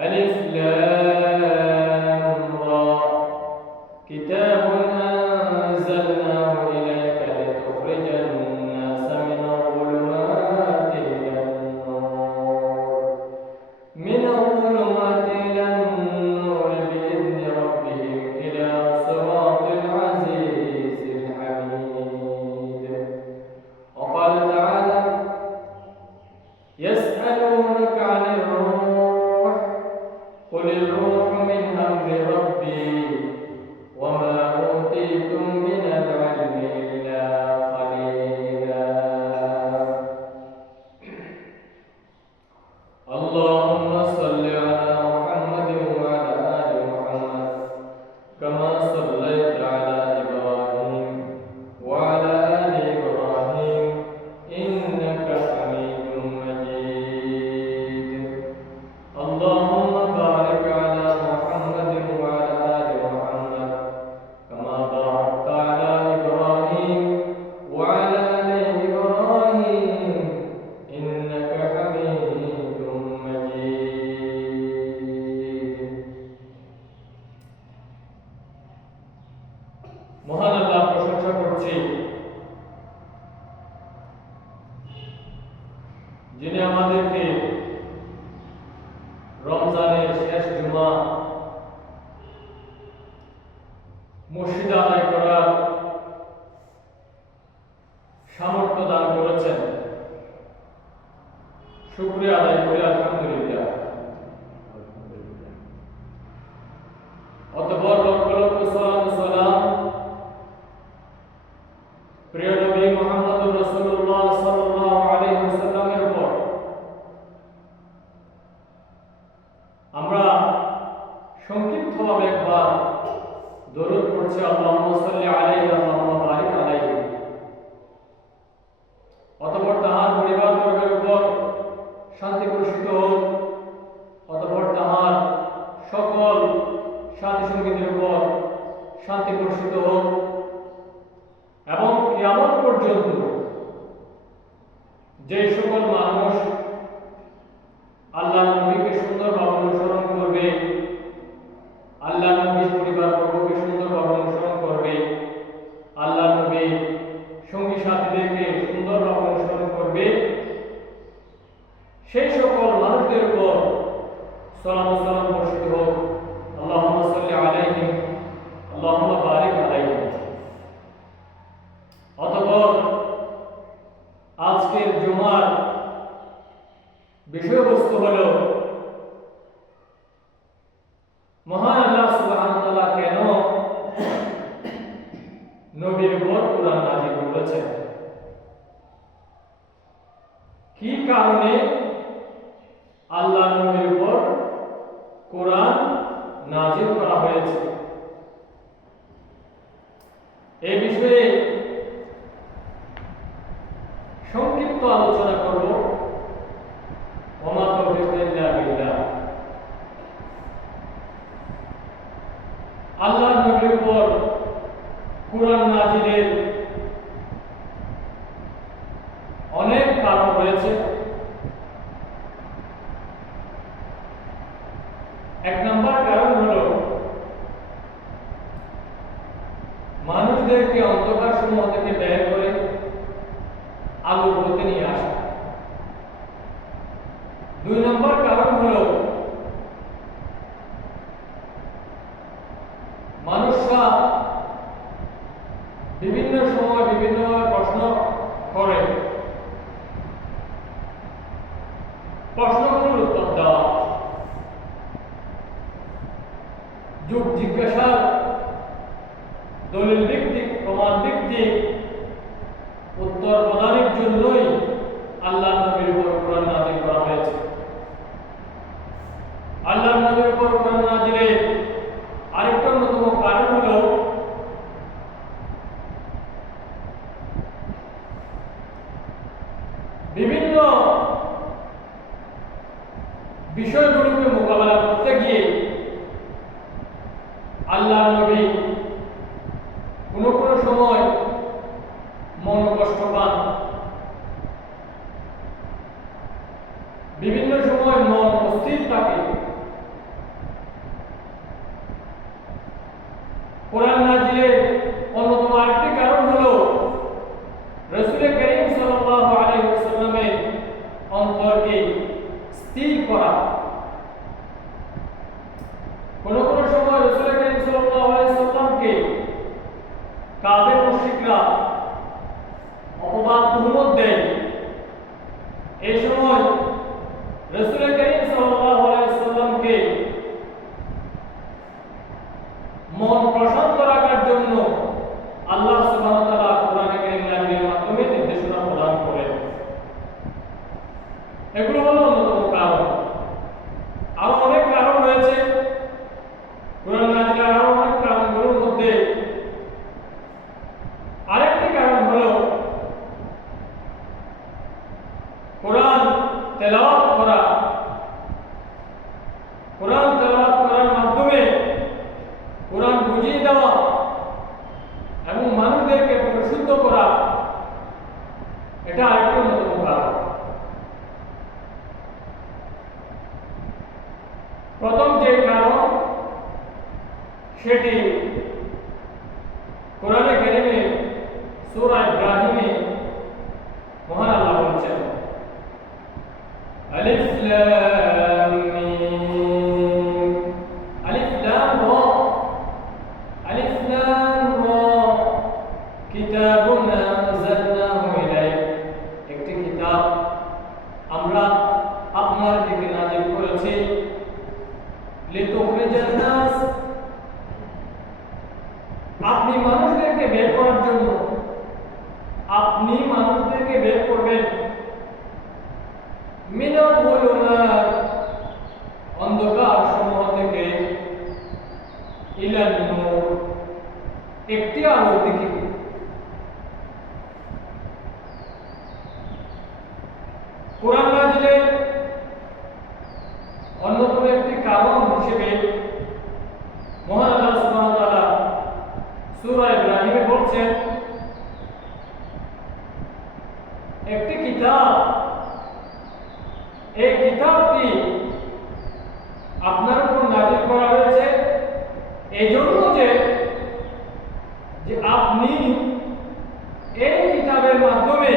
ألف لام را كتاب أنزلناه إليك لتخرج الناس من الظلمات إلى النور بإذن ربهم إلى صراط العزيز الحميد. وقال تعالى: يسألونك عن الروح قل الروح من أمر ربي وما أوتيتم من العلم إلا قليلا. اللهم صل على محمد وعلى آل محمد كما صليت على إبراهيم وعلى آل إبراهيم إنك حميد مجيد. اللهم بارك على محمد وعلى آل محمد كما باركت على إبراهيم وعلى آل إبراهيم إنك حميد مجيد. মহান আল্লাহ প্রশংসা করছি, যিনি আমাদেরকে রমজানের শেষ জুমা মসজিদে আদায় করার সামর্থ্য দান করেছেন। শুকরিয়া আদায় করি আলহামদুলিল্লাহ। অতঃপর লক্ষ লক্ষ সালাম প্রিয় নবী মুহাম্মদুর রাসূলুল্লাহ সাল্লাল্লাহু আলাইহি ওয়াসাল্লামের উপর আমরা সংক্ষিপ্তভাবে একবার দরুদ পড়ছি। আল্লাহুম্মা সাল্লি আলাইহি ওয়া বারিক আলাইহি। অতঃপর তাহার পরিবার বর্গের উপর শান্তি বর্ষিত হোক, অতঃপর তাহার সকল সাথী সঙ্গীদের উপর শান্তি বর্ষিত হোক এবং কিয়ামত পর্যন্ত যে সকল মানুষ আল্লাহর নবীকে সুন্দরভাবে অনুসরণ করবে, আল্লাহর নবীর পরিবার বর্গকে সুন্দরভাবে অনুসরণ করবে, আল্লাহর নবীর সঙ্গী সাথীদেরকে সুন্দরভাবে অনুসরণ করবে, সেই সকল মানুষদের উপর সালাম বর্ষিত হোক। আল্লাহুম্মা সাল্লি আলাইহিম আল্লাহুম্মা বারিক আলাইহিম। অতঃপর আজকের জুমার বিষয়বস্তু হলো মহান আল্লাহ সুবহানাহু ওয়া তাআলা কেন নবীর উপর কোরআন নাযিল করেছেন, কি কারণে আল্লাহ নবীর উপর কোরআন নাযিল করা হয়েছে, এই বিষয়ে সংক্ষিপ্ত আলোচনা করব। ওমা তাওফীক ইল্লা বিল্লাহ। আল্লাহর নবীর উপর কোরআন নাযিলের অনেক কারণ রয়েছে। এক নম্বর কারণ হলো মানুষদেরকে অন্ধকার সমূহ থেকে বের করে আলোর পথে নিয়ে আসা। দুই নম্বর কারণ হলো মানুষরা বিভিন্ন সময় বিভিন্নভাবে প্রশ্ন করে, প্রশ্নগুলোর উত্তর দেওয়া, যুগ জিজ্ঞাসার দলিল ভিত্তিক প্রমাণ ভিত্তিক উত্তর প্রদানের জন্যই আল্লাহ নবীর উপর কোরআন নাযিল করা হয়েছে। আল্লাহ নবীর উপর কোরআন নাযিলের আরেকটা অন্যতম কারণ হলো বিভিন্ন বিষয়গুলোকে মোকাবেলা করতে গিয়ে আল্লাহ নবী কোনো কোনো সময় মন কষ্ট পান, বিভিন্ন সময় মন অস্থির থাকে, কোরআন নাজিলের অন্যতম আরেকটি কারণ হলো রাসূল করিম সাল্লাল্লাহু আলাইহি ওয়াসাল্লামের অন্তরকে স্থির করা। কোন সময় রাসূল করিম সাল্লাল্লাহু আলাইহি ওয়াসাল্লামকে কাফের মুশরিকরা অপবাদ তুহমত দেয়। এই সময় রাসূল করিম সাল্লাল্লাহু আলাইহি ওয়াসাল্লামকে মন প্রশান্ত রাখার জন্য আল্লাহ সুবহানাহু ওয়া তাআলা কোরআনে কারীম নাযিলের মাধ্যমে নির্দেশনা প্রদান করেন। এগুলো হলো অন্যতম কারণ। আরো অনেক কারণ রয়েছে। কোরআন নাযিলের আরো অনেক কারণগুলোর মধ্যে আরেকটি কারণ হলো কোরআন তেলাওয়াত করা। কোরআন তেলাওয়াত করার মাধ্যমে কোরআন বুঝিয়ে দেওয়া এবং মানুষদেরকে পরিশুদ্ধ করা, এটা আরেকটি অন্যতম কারণ। প্রথম যে কারণ সেটি কোরআনে কারীমে সূরা ইব্রাহিমে মহান আল্লাহ বলেছেন, আলিফ লাম মিম, আলিফ লাম রা, আলিফ লাম রা, কিতাবুন আনজালনাহু ইলাইক, একটি কিতাব আমরা আপনার দিকে নাযিল করেছি, লিতুখরিজান নাস, আপনি মানুষদেরকে বের করার জন্য, আপনি মানুষদেরকে বের করবেন, মিনাল যুলুমাত, অন্ধকার সমূহ থেকে, ইলান নূর, একটি আলোর দিকে। কোরআন নাযিলের অন্যতম একটি কারণ হিসেবে মহান আল্লাহ সুবহানাহু ওয়া তাআলা সূরা ইব্রাহিমে বলছেন, একটি কিতাব, এই কিতাবটি আপনার উপর নাযিল করা হয়েছে এই জন্য যে আপনি এই কিতাবের মাধ্যমে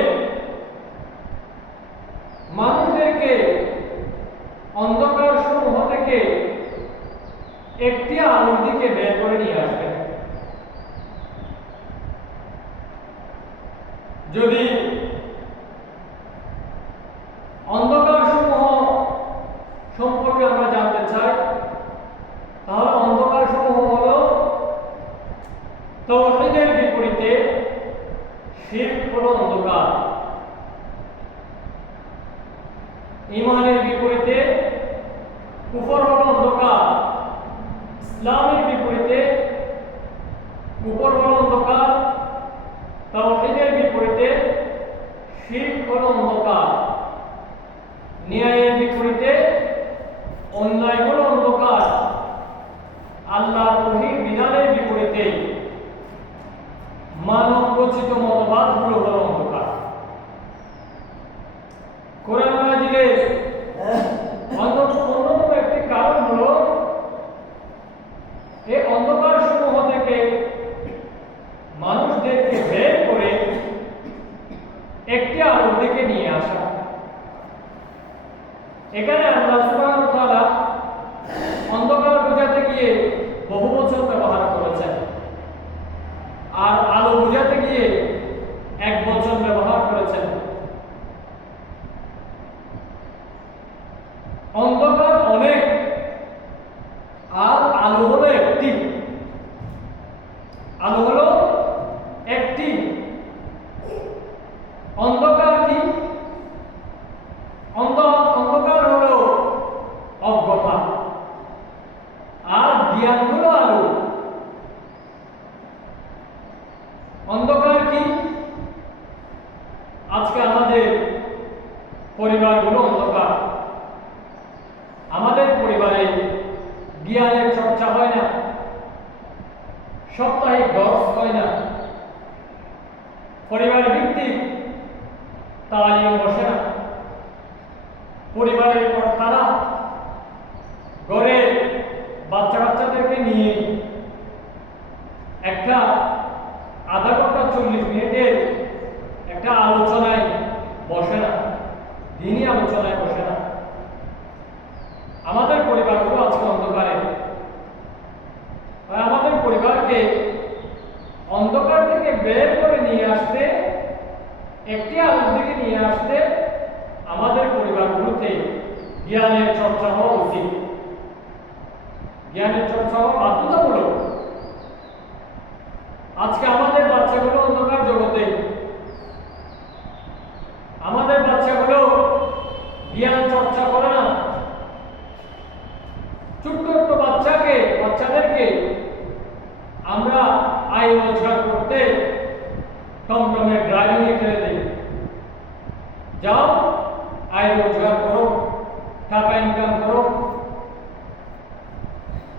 মানুষদেরকে অন্ধকার সমূহ থেকে একটি আলোর দিকে বের করে নিয়ে আসবেন। যদি অন্ধকার সমূহ সম্পর্কে আমরা জানতে চাই, তাহলে অন্ধকার সমূহ হলো তাওহীদের বিপরীতে শিরক হলো অন্ধকার, ঈমানের বিপরীতে কুফর হলো অন্ধকার, ইসলামের বিপরীতে কুফর হলো অন্ধকার, তাওহীদের বিপরীতে শিরক হলো অন্ধকার, ন্যায়ের বিপরীতে অন্যায় হলো অন্ধকার, আল্লাহর ওহীর বিধানের বিপরীতে মানব রচিত মতবাদগুলো হলো অন্ধকার। কোরআন নাযিলের অন্যতম একটি কারণ হলো এই অন্ধকার সমূহ থেকে মানুষদেরকে বের করে একটি আলোর দিকে নিয়ে আসা। এখানে আল্লাহ সুবহানাহু ওয়া তাআলা অন্ধকার বোঝাতে গিয়ে বহু বছর ব্যবহার করেছেন, আর আলো বোঝাতে গিয়ে এক বছর ব্যবহার করেছেন। অন্ধকার অনেক আর আলো হলো একটি। আলো হলো একটি। অন্ধকার কি? অন্ধকার হলো অজ্ঞতা, আর জ্ঞান হলো আলো। অন্ধকার কি? আজকে আমাদের পরিবারগুলো অন্ধকার। আমাদের পরিবারে জ্ঞানের চর্চা হয় না, সাপ্তাহিক দর্শ হয় না, পরিবার ভিত্তিক তালিম বসে না, পরিবারের কর্তারা ঘরে বাচ্চাদেরকে নিয়ে জ্ঞানের চর্চা হওয়া বাধ্যতামূলক। আজকে আমাদের বাচ্চাগুলো অন্ধকার জগতে, আমাদের বাচ্চাগুলো জ্ঞান চর্চা করে না। ছোট্ট ছোট্ট বাচ্চাদেরকে আমরা আয় রোজগার করতে টমটমের ড্রাইভিং ছেড়ে দিই, যাও আয় রোজগার করো, টাকা ইনকাম করো।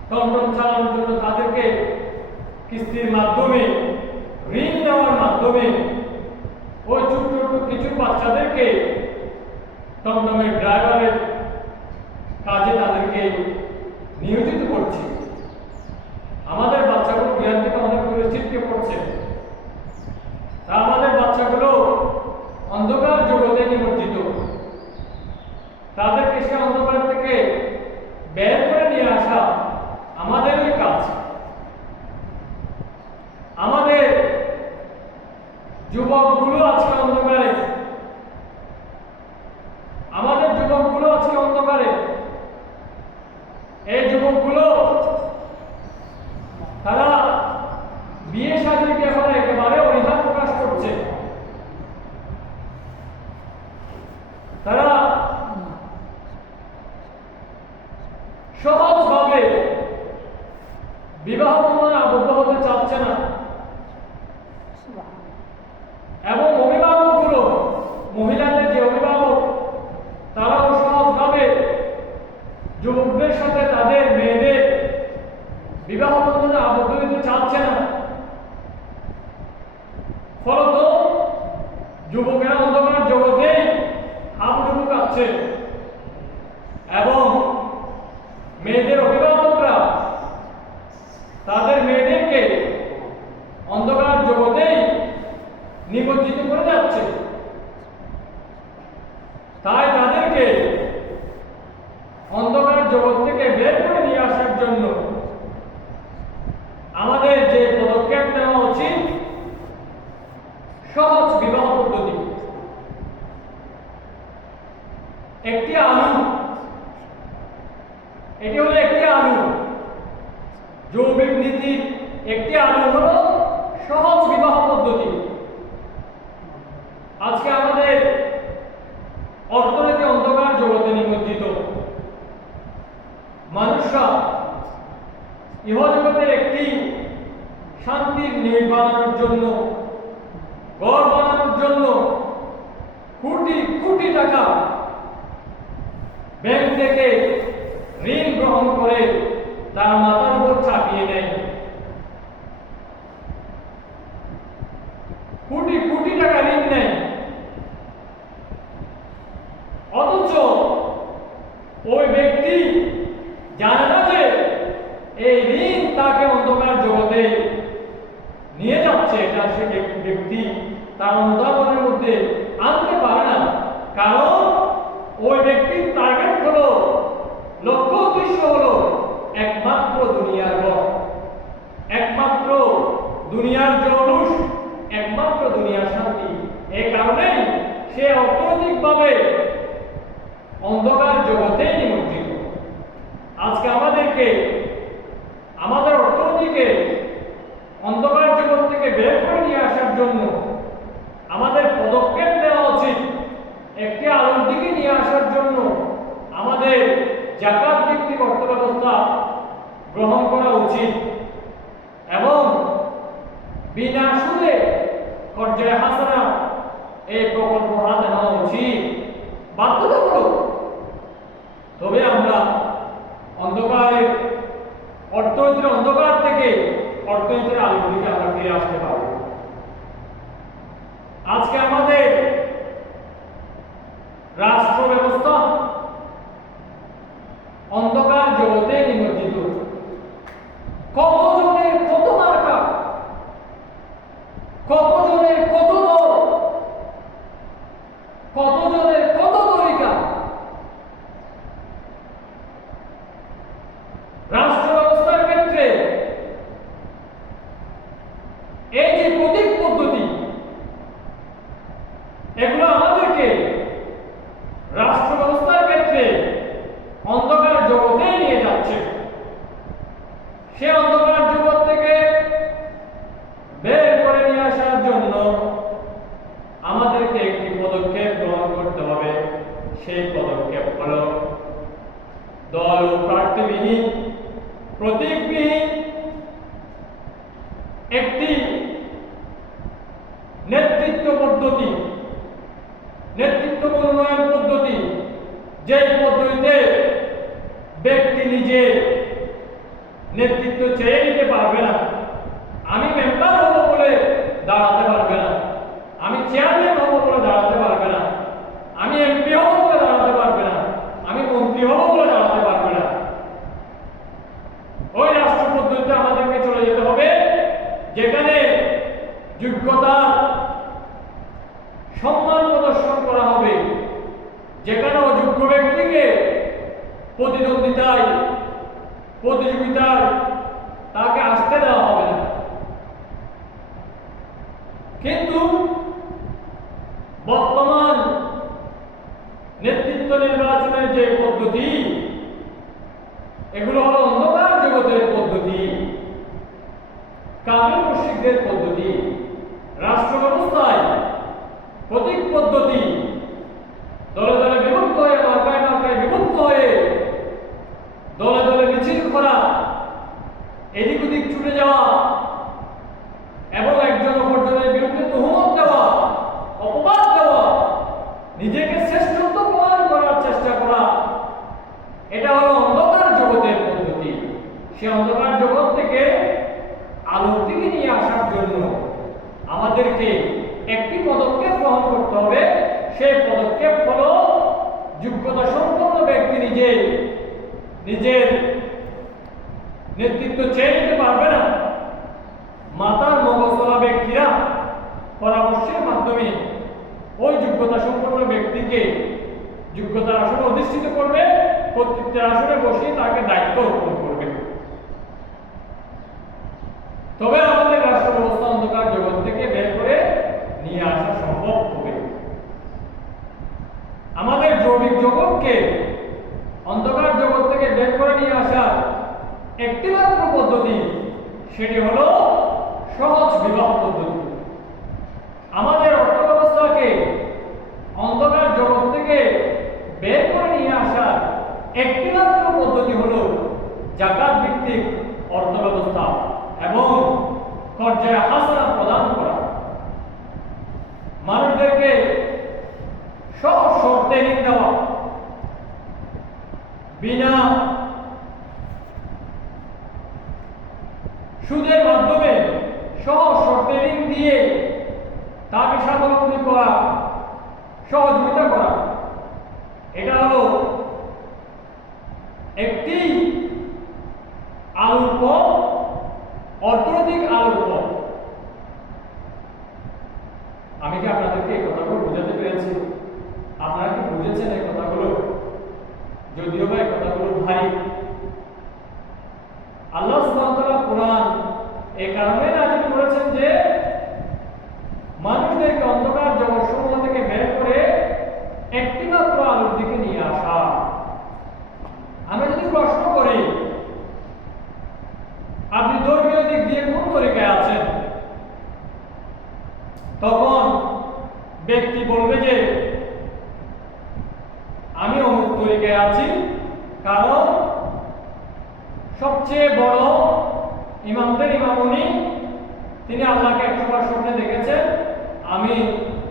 টমটম চালানোর জন্য তাদেরকে কিস্তির মাধ্যমে, ঋণ দেওয়ার মাধ্যমে ওই ছোট্ট ছোট্ট কিছু বাচ্চাদেরকে টমটমের ড্রাইভারের কাজে তাদেরকে নিয়োজিত করছি। আমাদের বাচ্চাগুলো জ্ঞান থেকে অনেক দূরে ছিটকে পড়ছে। তা আমাদের বাচ্চাগুলো অন্ধকার জগতে নিমজ্জিত। তাদেরকে সে অন্ধকার থেকে বের করে নিয়ে আসা আমাদেরই কাজ। আমাদের যুবকগুলো আজকে অন্ধকারে, আমাদের যুবকগুলো আজকে অন্ধকারে। এই যুবকগুলো তারা বিয়ে শাদীর ব্যাপারে একেবারে অনীহা প্রকাশ করছে। তারা সহজভাবে বিবাহ বন্ধনে আবদ্ধ হতে চাচ্ছে না, এবং অভিভাবকগুলো, মহিলাদের যে অভিভাবক, তারাও সহজভাবে যুবকদের সাথে তাদের মেয়েদের বিবাহ বন্ধনে আবদ্ধ হতে চাচ্ছে না। ফলত যুবকেরা অন্ধকার জগতেই হাবুডুবু কাটছে, এবং মেয়েদের অভিভাবকরা তাদের মেয়েদেরকে অন্ধকার জগতেই নিমজ্জিত করে যাচ্ছে। তাই তাদেরকে অন্ধকার জগৎ থেকে বের করে নিয়ে আসার জন্য আমাদের যে পদক্ষেপ নেওয়া উচিত, সহজ বিবাহ পদ্ধতি। একটি আলু, এটি হলো একটি আলু। জৈবিক নীতির একটি আলু হলো সহজ বিবাহ পদ্ধতি। আজকে আমাদের অর্থনীতি অন্ধকার জগতে নিমজ্জিত। মানুষরা ইহজগতের একটি শান্তির নির বানানোর জন্য, ঘর বানানোর জন্য কোটি কোটি টাকা ব্যাংক থেকে ঋণ গ্রহণ করে তার মাথার উপর চাপিয়ে দেয়। কোটি কোটি টাকা ঋণ নেয়, অথচ ওই ব্যক্তি জানে না যে এই ঋণ তাকে অন্ধকার জগতে নিয়ে যাচ্ছে। এটা সে ব্যক্তি তার অনুধাবনের মধ্যে আনতে পারে না, কারণ ওই ব্যক্তির টার্গেট হলো, লক্ষ্য উদ্দেশ্য হলো একমাত্র দুনিয়ার ঘর, একমাত্র দুনিয়ার জৌলুস, একমাত্র দুনিয়ার শান্তি। এই কারণেই সে অর্থনৈতিকভাবে অন্ধকার জগতে নিমজ্জিত। আজকে আমাদেরকে আমাদের অর্থনীতিকে অন্ধকার জগৎ থেকে বের করে নিয়ে আসার জন্য আমাদের পদক্ষেপ নেওয়া উচিত। একটি আলোর দিকে নিয়ে আসার জন্য আমাদের যাকাত ভিত্তিক অর্থ ব্যবস্থা গ্রহণ করা উচিত, এবং বিনা সুদে কর্জায়ে হাসানা এই প্রকল্প হাতে নেওয়া উচিত, বাধ্যতামূলক। তবে আমরা অন্ধকারের, অর্থনীতির অন্ধকার থেকে অর্থনীতির আলোর দিকে আমরা ফিরে আসতে পারব। আজকে আমাদের রাষ্ট্র ব্যবস্থা অন্ধকার জগতে নিমজ্জিত। কতজনের কত মার্কা, কতজনের কত দল, কতজনের কত তরিকা। রাষ্ট্র ব্যবস্থার ক্ষেত্রে এই যে সে অন্ধকার জগৎ থেকে বের করে নিয়ে আসার জন্য আমাদেরকে একটি পদক্ষেপ গ্রহণ করতে হবে। সেই পদক্ষেপ হলো দল ও প্রার্থীবিহীন, প্রতীকবিহীন একটি নেতৃত্ব পদ্ধতি, নেতৃত্ব মনোনয়ন পদ্ধতি, যে পদ্ধতিতে ব্যক্তি নিজে নেতৃত্ব চেয়ে নিতে পারবে না। আমি মেম্বার হব বলে দাঁড়াতে পারবে না, আমি চেয়ারম্যান হব বলে দাঁড়াতে পারবে না, আমি এমপি হব বলে দাঁড়াতে পারবে না, আমি মন্ত্রী হব বলে দাঁড়াতে পারবে না। ওই রাষ্ট্র পদ্ধতিতে আমাদেরকে চলে যেতে হবে, যেখানে যোগ্যতার সম্মান প্রদর্শন করা হবে, যেখানে অযোগ্য ব্যক্তিকে প্রতিদ্বন্দ্বিতায় প্রতিযোগিতায় তাকে আসতে দেওয়া হবে না। কিন্তু বর্তমান নেতৃত্ব নির্বাচনের যে পদ্ধতি, এগুলো হলো অন্ধকার জগতের পদ্ধতি, কাফের মুশরিকদের পদ্ধতি, রাষ্ট্র ব্যবস্থায় প্রতীক পদ্ধতি, দলে দলে বিভক্ত হয়ে, মার্কায় মার্কায় বিভক্ত হয়ে দলে দলে মিছিল করা, এদিক ওদিক ছুটে যাওয়া এবং একজন অপরজনের বিরুদ্ধে তুহমত দেওয়া, অপবাদ দেওয়া, নিজেকে শ্রেষ্ঠত্ব প্রমাণ করার চেষ্টা করা, এটা হলো অন্ধকার জগতের পদ্ধতি। সে অন্ধকার জগৎ থেকে আলোর দিকে নিয়ে আসার জন্য আমাদেরকে একটি পদক্ষেপ গ্রহণ করতে হবে। সেই পদক্ষেপ হলো যোগ্যতা সম্পন্ন ব্যক্তি নিজের নেতৃত্ব চেয়ে নিতে পারবে না, মাতার মগজলা ব্যক্তিরা পরামর্শের মাধ্যমে ওই যোগ্যতা সম্পন্ন ব্যক্তিকে যোগ্যতার আসনে অধিষ্ঠিত করবে, কর্তৃত্বের আসনে বসিয়ে তাকে দায়িত্ব অর্পণ করবে। তবে আমাদের রাষ্ট্র ব্যবস্থা অন্ধকার জগৎ থেকে বের করে নিয়ে আসা সম্ভব হবে। আমাদের জৈবিক জগৎকে অন্ধকার জগৎ থেকে বের করে নিয়ে আসার একটি মাত্র পদ্ধতি, সেটি হলো সহজ বিবাহ পদ্ধতি। আমাদের অর্থ ব্যবস্থাকে অন্ধকার জগৎ থেকে বের করে নিয়ে আসার একটি মাত্র পদ্ধতি হলো যাকাত ভিত্তিক অর্থ ব্যবস্থা এবং পর্যায়ে হাসানা প্রদান করা। মানুষদেরকে সব শর্তে ঋণ দেওয়া, বিনা সুদের মাধ্যমে সহজ শর্তে ঋণ দিয়ে তাকে স্বাবলম্বী করা, সহযোগিতা করা, এটা হলো একটি আলোর পথ, অর্থনৈতিক আলোর পথ। আমি কি আপনাদেরকে এই কথাগুলো বোঝাতে পেরেছি? আপনারা কি বুঝেছেন এই কথাগুলো? যদিও বা এই কথাগুলো ভারী। আল্লাহ সুবহানাহু ওয়া তাআলা কোরআন এই কারণে নাযিল করেছেন যে মানুষদেরকে অন্ধকার জগৎসমূহ থেকে বের করে একটিমাত্র আলোর দিকে নিয়ে আসা। আমরা যদি প্রশ্ন করি, আপনি ধর্মীয় দিক দিয়ে কোন তরিকায় আছেন, তখন ব্যক্তি বলবে যে আমি অমুক তরিকায় আছি, কারণ সবচেয়ে বড় ইমামদের ইমাম উনি, তিনি আল্লাহকে 100 বার স্বপ্নে দেখেছেন, আমি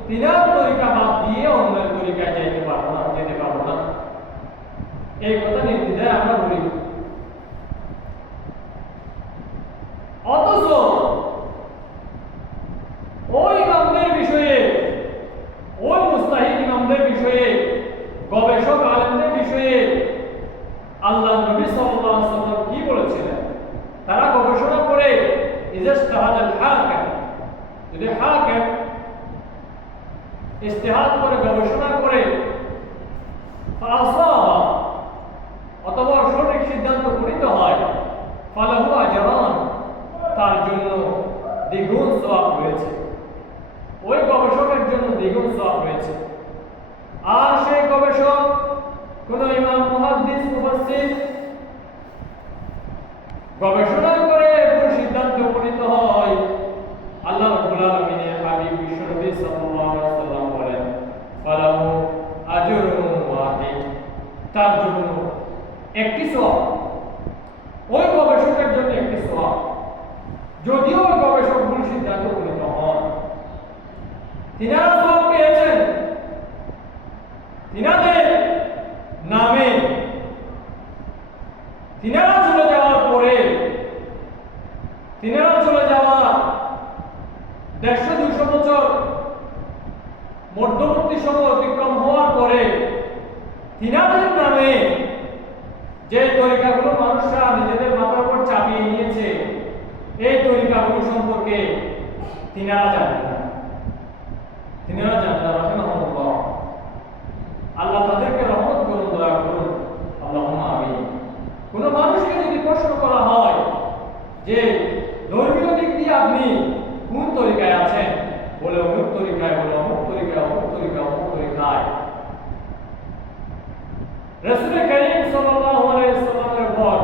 তিনার তরিকা বাদ দিয়ে অন্যের তরিকায় যেতে পারবো না। এই কথা নির্দ্বিধায় আমরা বলি। অথচ ওই ইমামদের বিষয়ে, ওই মুস্তাহিদ ইমামদের বিষয়ে, গবেষক আলেমদের বিষয়ে আল্লাহ নবী সাল্লাল্লাহু আলাইহি ওয়াসাল্লাম কি বলেছিলেন? তারা গবেষণা করে ইজতিহাদুল হাকিম, যদি হাকিম ইজতিহাদ করে গবেষণা করে ফাসাবা অথবা সঠিক সিদ্ধান্ত উপনীত হয়, ফালাহু আজরান, তার জন্য দ্বিগুণ সওয়াব রয়েছে, ওই গবেষকের জন্য দ্বিগুণ সওয়াব রয়েছে। আর সেই গবেষক কোন ইমাম মুহাদ্দিস মুফাসসির গবেষণা সওয়াব, ওই গবেষকের জন্য একটি সওয়াব, যদিও ওই গবেষক ভুল সিদ্ধান্ত উপনীত হন। তিনারা সওয়াব পেয়েছেন, তিনাদের নামে তিনারা চলে যাওয়ার পরে, তিনারা চলে যাওয়ার 150-200 বছর মধ্যবর্তী সময় অতিক্রম হওয়ার পরে তিনাদের নামে যে তরিকাগুলো মানুষরা নিজেদের মাথার উপর চাপিয়ে নিয়েছে, এই তরিকাগুলো সম্পর্কে তিনারা জানেন না, তিনারা জানেন না। রাহিমাহুল্লাহ, আল্লাহ তাদেরকে রহমত করুন, দয়া করুন, আল্লাহুম্মা আমিন। কোন মানুষকে যদি প্রশ্ন করা হয় যে ধর্মীয় দিক দিয়ে আপনি কোন তরিকায় আছেন, বলে অমুক তরিকায়, বলে অমুক তরিকায়, অমুক তরিকায়, অমুক তরিকায়। রাসূল কারীম সাল্লাল্লাহু আলাইহি ওয়াসাল্লামের উপর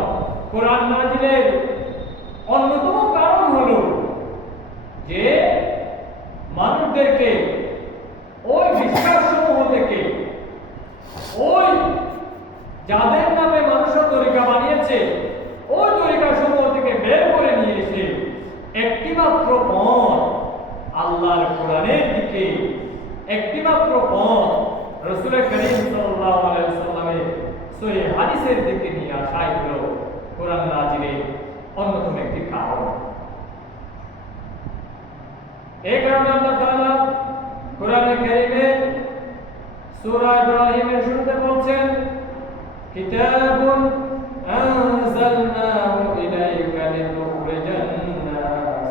কোরআন নাযিলের অন্যতম কারণ হলো যে মানুষদেরকে ওই বিশ্বাসসমূহ থেকে, ওই যাদের নামে মানুষের তরিকা বানিয়েছে, ওই তরিকাসমূহ থেকে বের করে নিয়ে এসে একটিমাত্র পথ আল্লাহর কোরআনের দিকে, একটিমাত্র পথ রাসূল কারীম সাল্লাল্লাহু আলাইহি ওয়াসাল্লামের সহিহ হাদিসের দিকে নিয়ে আসাই হলো কোরআন নাযিলের অন্যতম একটি কারণ। এই কারণে আল্লাহ তাআলা কোরআনে কারীমে সূরা ইব্রাহিমের শুরুতে বলছেন, কিতাবুন আনজালনাহু ইলাইকা লিতুখরিজান নাস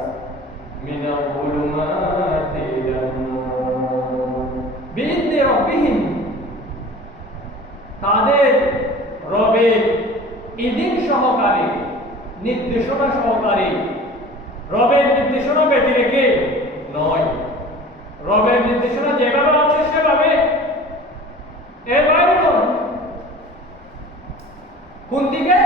মিনাল যুলুমাতি ইলান নূর বিইذনি রাব্বিহিম, তাদের রবের ইদিন সহকারে, নির্দেশনা সহকারে, রবের নির্দেশনা ব্যতি রেখে নয়, রবের নির্দেশনা যেভাবে আছে সেভাবে, এর বাইরে নয়। কোন দিকে?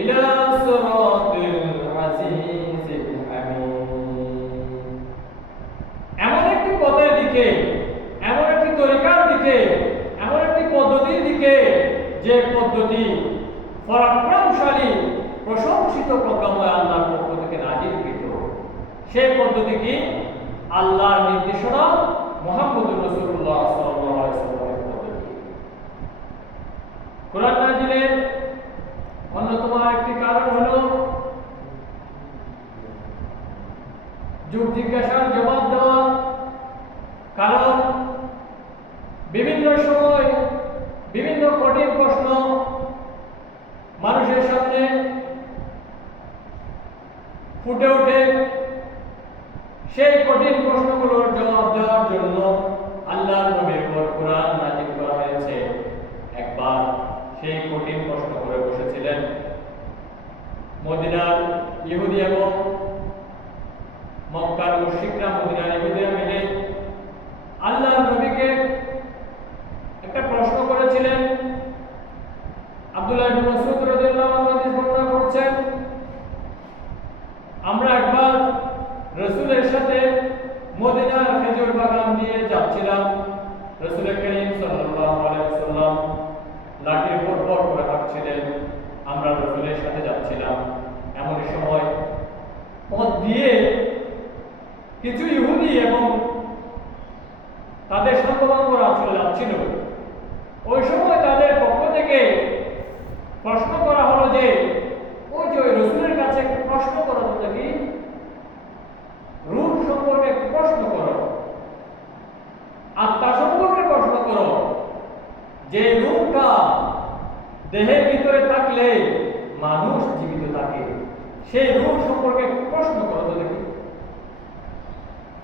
ইলা সিরাতিল আজিজিল হামিদ, এমন একটি পথের দিকে, এমন একটি তরিকার দিকে, এমন একটি পদ্ধতির দিকে যে পদ্ধতি পরাক্রমশালী, প্রশংসিত, প্রজ্ঞাময় আল্লাহর পক্ষ থেকে নাযিলকৃত। সেই পদ্ধতি কি? আল্লাহর নির্দেশনা, মুহাম্মদুর রাসূলুল্লাহ সাল্লাল্লাহু আলাইহি ওয়াসাল্লামের পদ্ধতি। কোরআন নাযিলের অন্যতম আরেকটি কারণ হলো যুগ জিজ্ঞাসার জবাব দেওয়া। কারণ বিভিন্ন সময় বিভিন্ন কঠিন প্রশ্ন মানুষের সামনে ফুটে ওঠে, সেই কঠিন প্রশ্নগুলোর জবাব দেওয়ার জন্য আল্লাহর নবীর উপর কোরআন নাযিল করা হয়েছে। একবার সেই কঠিন প্রশ্ন করে বসেছিলেন মদিনার ইহুদি এবং মক্কার মুশরিকরা, মদিনার ইহুদিরা মিলে আল্লাহর নবীকে একটা প্রশ্ন করেছিলেন। আব্দুল্লাহ ইবনে মাসউদ রাদিয়াল্লাহু আনহু হাদিস বর্ণনা করছেন, আমরা একবার রাসূলের সাথে মদিনার খেজুর বাগান দিয়ে যাচ্ছিলাম। রাসূল কারীম সাল্লাল্লাহু আলাইহি ওয়াসাল্লাম লাঠির উপর ভর করে হাঁটছিলেন, আমরা রাসূলের সাথে যাচ্ছিলাম। এমন সময় পথ দিয়ে কিছু ইহুদি এবং তাদের সাথীরা চলে যাচ্ছিল। ওই সময় তাদের পক্ষ থেকে প্রশ্ন করা হলো যে ওই যে রাসূলের কাছে একটা প্রশ্ন করো, তো দেখি রূহ সম্পর্কে একটা প্রশ্ন করো, আত্মা সম্পর্কে প্রশ্ন করো, যে রূহটা দেহের ভিতরে থাকলে মানুষ জীবিত থাকে, সেই রূহ সম্পর্কে একটা প্রশ্ন করো তো দেখি।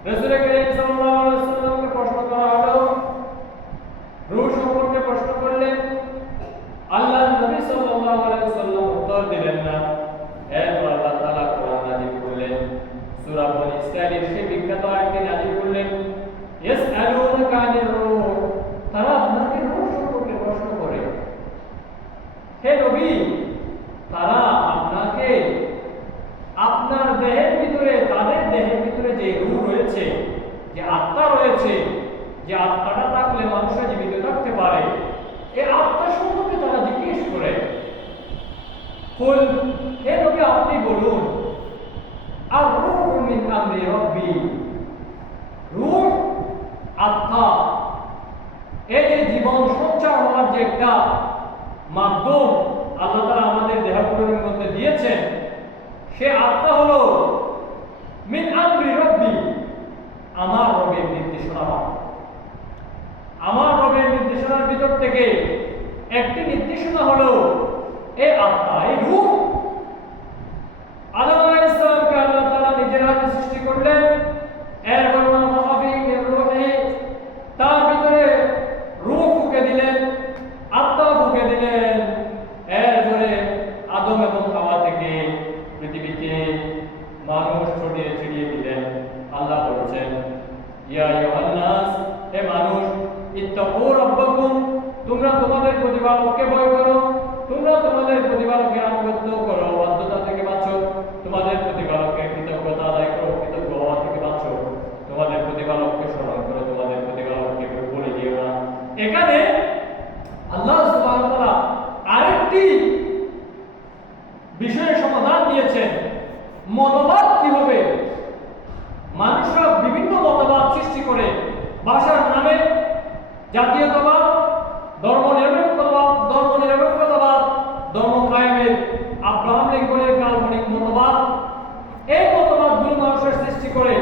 রাসূল কারীম সাল্লাল্লাহু আলাইহি ওয়াসাল্লামকে প্রশ্ন করা হলো, রূহ সম্পর্কে প্রশ্ন করলেন। আল্লাহর নবী সাল্লাল্লাহু আলাইহি ওয়াসাল্লাম উত্তর দিলেন না। এরপর আল্লাহ তাআলা কোরআন নাযিল করলেন, সূরা বনী ইসরাঈলের সেই বিখ্যাত আয়াতটি নাযিল করলেন, ইয়াসআলুনাকা আনির রূহ, তারা আপনাকে রূহ সম্পর্কে প্রশ্ন করে। হে নবী, তারা আপনাকে আপনার দেহের ভিতরে, তাদের দেহের ভিতরে যে রূহ রয়েছে, যে আত্মা রয়েছে, যে আত্মাটা থাকলে মানুষ জীবিত থাকতে পারে, এই আত্মা সম্পর্কে তারা জিজ্ঞেস করে। কুল, হে নবী আপনি বলুন, আর রূহু মিন আমরি রাব্বি, রূহ আত্মা, এই যে জীবন সঞ্চার হওয়ার যে একটা মাধ্যম আল্লাহ তাআলা আমাদের দেহগুলোর মধ্যে দিয়েছেন, সে আত্মা হলো মিন আমরি রাব্বি, আমার রবের নির্দেশনা। আমার রবের নির্দেশনার ভিতর থেকে একটি নির্দেশনা হলো এই আত্মা, এই রূহ। আদম আলাইহিস সালামকে আল্লাহ তাআলা নিজের হাতে সৃষ্টি করলেন, এরপর তার ভিতরে রূহ ফুঁকে দিলেন, আত্মা ফুঁকে দিলেন। এরপরে আদম এবং হাওয়া থেকে পৃথিবীতে মানুষ ছড়িয়ে ছিটিয়ে দিলেন। আল্লাহ বলছেন, ইয়া আইয়ুহান নাস, হে মানুষ, ইত্তাকু রাব্বাকুম, তোমরা তোমাদের প্রতিপালককে ভয় করো, তোমরা তোমাদের প্রতিপালকের আনুগত্য করো, বাধ্যতা থেকে বাঁচো, তোমাদের প্রতিপালকের কৃতজ্ঞতা আদায় করো, কৃতজ্ঞ হওয়া থেকে বাঁচো, তোমাদের প্রতিপালককে স্মরণ করো, তোমাদের প্রতিপালককে ভুলে যেও না। এখানে আল্লাহ সুবহানাহু ওয়া তাআলা আরেকটি বিষয়ের সমাধান দিয়েছেন। মতবাদ কি হবে? মানুষরা বিভিন্ন মতবাদ সৃষ্টি করে, ভাষার নামে জাতীয়তাবাদ, ধর্মনিরপেক্ষতাবাদ, ধর্ম কায়েমের আব্রাহাম লিঙ্কনের কাল্পনিক মতবাদ, এই মতবাদগুলো মানুষের সৃষ্টি করে।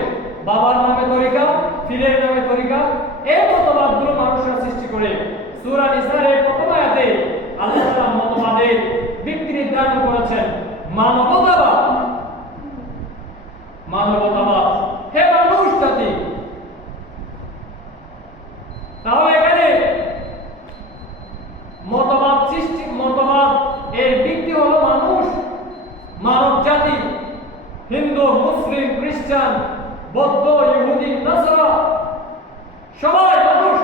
বাবার নামে তরিকা, পীরের নামে তরিকা, এই মতবাদগুলো মানুষের সৃষ্টি করে। সূরা নিসার এর প্রথম আয়াতে আল্লাহ তাআলা মতবাদের ভিত্তি নির্ধারণ করেছেন মানবতাবাদ। মানবতাবাদ, হে মানুষ জাতি। তাহলে এখানে মতবাদ সৃষ্টি, মতবাদ এর ভিত্তি হলো মানুষ, মানব জাতি। হিন্দু, মুসলিম, খ্রিস্টান, বৌদ্ধ, ইহুদি, নাসারা, সবাই মানুষ।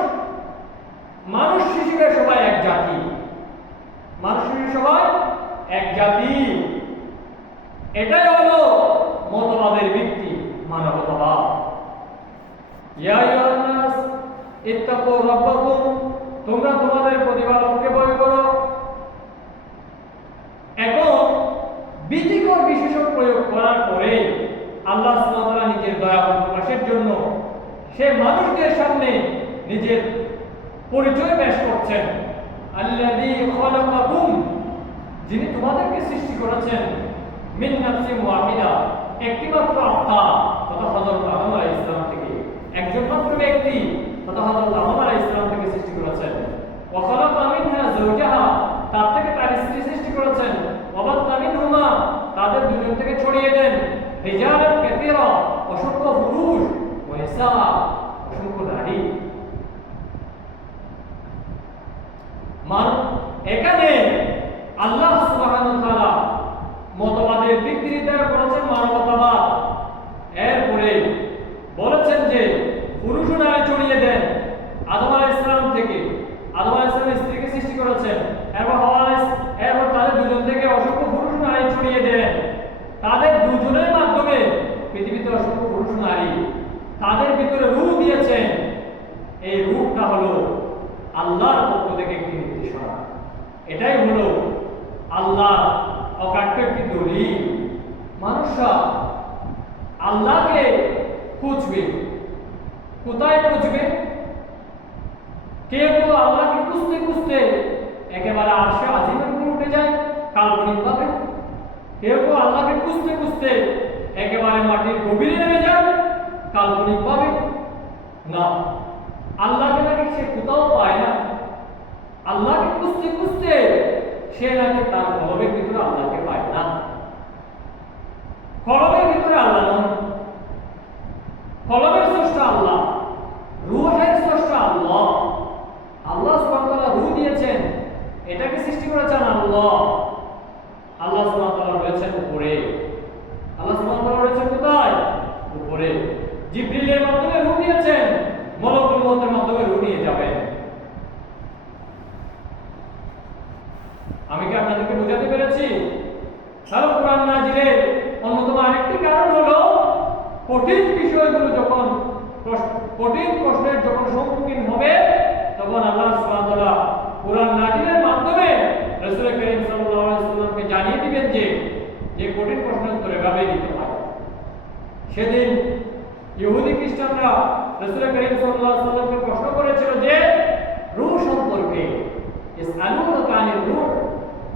মানুষ হিসেবে সবাই এক জাতি, মানুষ হিসেবে সবাই এক জাতি। এটাই হলো মতবাদের ভিত্তি, মানবতাবাদ। ইয়া আইয়ুহান নাস ইত্তাকু রাব্বাকুম, তোমরা তোমাদের প্রতিপালককে ভয় করো। এখন বিধিকর বিশেষণ প্রয়োগ করার পরে আল্লাহ সুবহানাহু ওয়া তাআলা নিজের দয়া প্রকাশের জন্য সে মানুষদের সামনে নিজের পরিচয় পেশ করছেন। আল্লাযী খালাকাকুম, যিনি তোমাদেরকে সৃষ্টি করেছেন, মিন নাফসিন ওয়াহিদা, একটি মাত্র আত্মা তথা হযরত আদম আলাইহিস সালাম থেকে, একজন মাত্র ব্যক্তি তথা হযরত আদম আলাইহিস সালাম থেকে সৃষ্টি করেছেন। ওয়া খালাকা মিনহা যাওজাহা, তার থেকে তার স্ত্রী সৃষ্টি করেছেন। ওয়া বাত্তা মিনহুমা, তাদের দুজন থেকে ছড়িয়ে দেন রিজালান কাসীরা, অসংখ্য পুরুষ, ওয়া নিসা, অসংখ্য নারী। এখানে আল্লাহ সুবহানাহু ওয়া তাআলা মতবাদের ভিত্তি নির্ধারণ করেছেন মানবতাবাদ। এরপরে বলেছেন যে পুরুষ ও নারী ছড়িয়ে দেন। আদম আলাইহিস সালাম থেকে আদম আলাইহিস সালামের স্ত্রীকে সৃষ্টি করেছেন, এরপর তাদের দুজন থেকে অসংখ্য পুরুষ ও নারী ছড়িয়ে দেন। তাদের দুজনের মাধ্যমে পৃথিবীতে অসংখ্য পুরুষ ও নারী, তাদের ভিতরে রূহ দিয়েছেন। এই রূহটা হলো আল্লাহর পক্ষ থেকে একটি নির্দেশনা। এটাই হলো আল্লাহ অকাট্য একটি দলিল। মানুষরা আল্লাহকে খুঁজবে, কোথায় খুঁজবে? কেউ কেউ আল্লাহকে খুঁজতে খুঁজতে একেবারে আরশে আজিমের উপর উঠে যায় কাল্পনিক ভাবে, কেউ কেউ আল্লাহকে খুঁজতে খুঁজতে একেবারে মাটির গভীরে নেমে যায় কাল্পনিক ভাবে। না, আল্লাহকে নাকি সে কোথাও পায় না। আল্লাহকে খুঁজতে খুঁজতে সে নাকি তার কলবের ভিতরে আল্লাহকে পায় না। কলবের ভিতরে আল্লাহ নন, কলবের স্রষ্টা আল্লাহ, রূহের স্রষ্টা আল্লাহ। আল্লাহ সুবহানাহু ওয়া তাআলা রূহ দিয়েছেন, এটাকে সৃষ্টি করেছেন আল্লাহ। আল্লাহ সুবহানাহু ওয়া তাআলা রয়েছেন উপরে। আল্লাহ সুবহানাহু ওয়া তাআলা রয়েছেন কোথায়? উপরে। জিবরিলের মাধ্যমে রূহ দিয়েছেন, মলকুল মউতের মাধ্যমে রূহ নিয়ে যাবেন। আমি কি আপনাদেরকে বোঝাতে পেরেছি? তাহলে কোরআন নাজিলের অন্যতম আরেকটি কারণ হলো কঠিন বিষয়গুলো যখন কঠিন প্রশ্নের যখন সম্মুখীন হবে, তখন আল্লাহ সুবহানাহু ওয়া তাআলা কোরআন নাজিলের মাধ্যমে রাসূল করিম সাল্লাল্লাহু আলাইহি ওয়াসাল্লামকে জানিয়ে দিবেন যে যে কঠিন প্রশ্নের উত্তর এভাবে দিতে হয়। সেদিন ইহুদি খ্রিস্টানরা রাসূল করিম সাল্লাল্লাহু আলাইহি ওয়াসাল্লামকে প্রশ্ন করেছিল যে রূহ সম্পর্কে, ইসআলুনাকা আনির রূহ,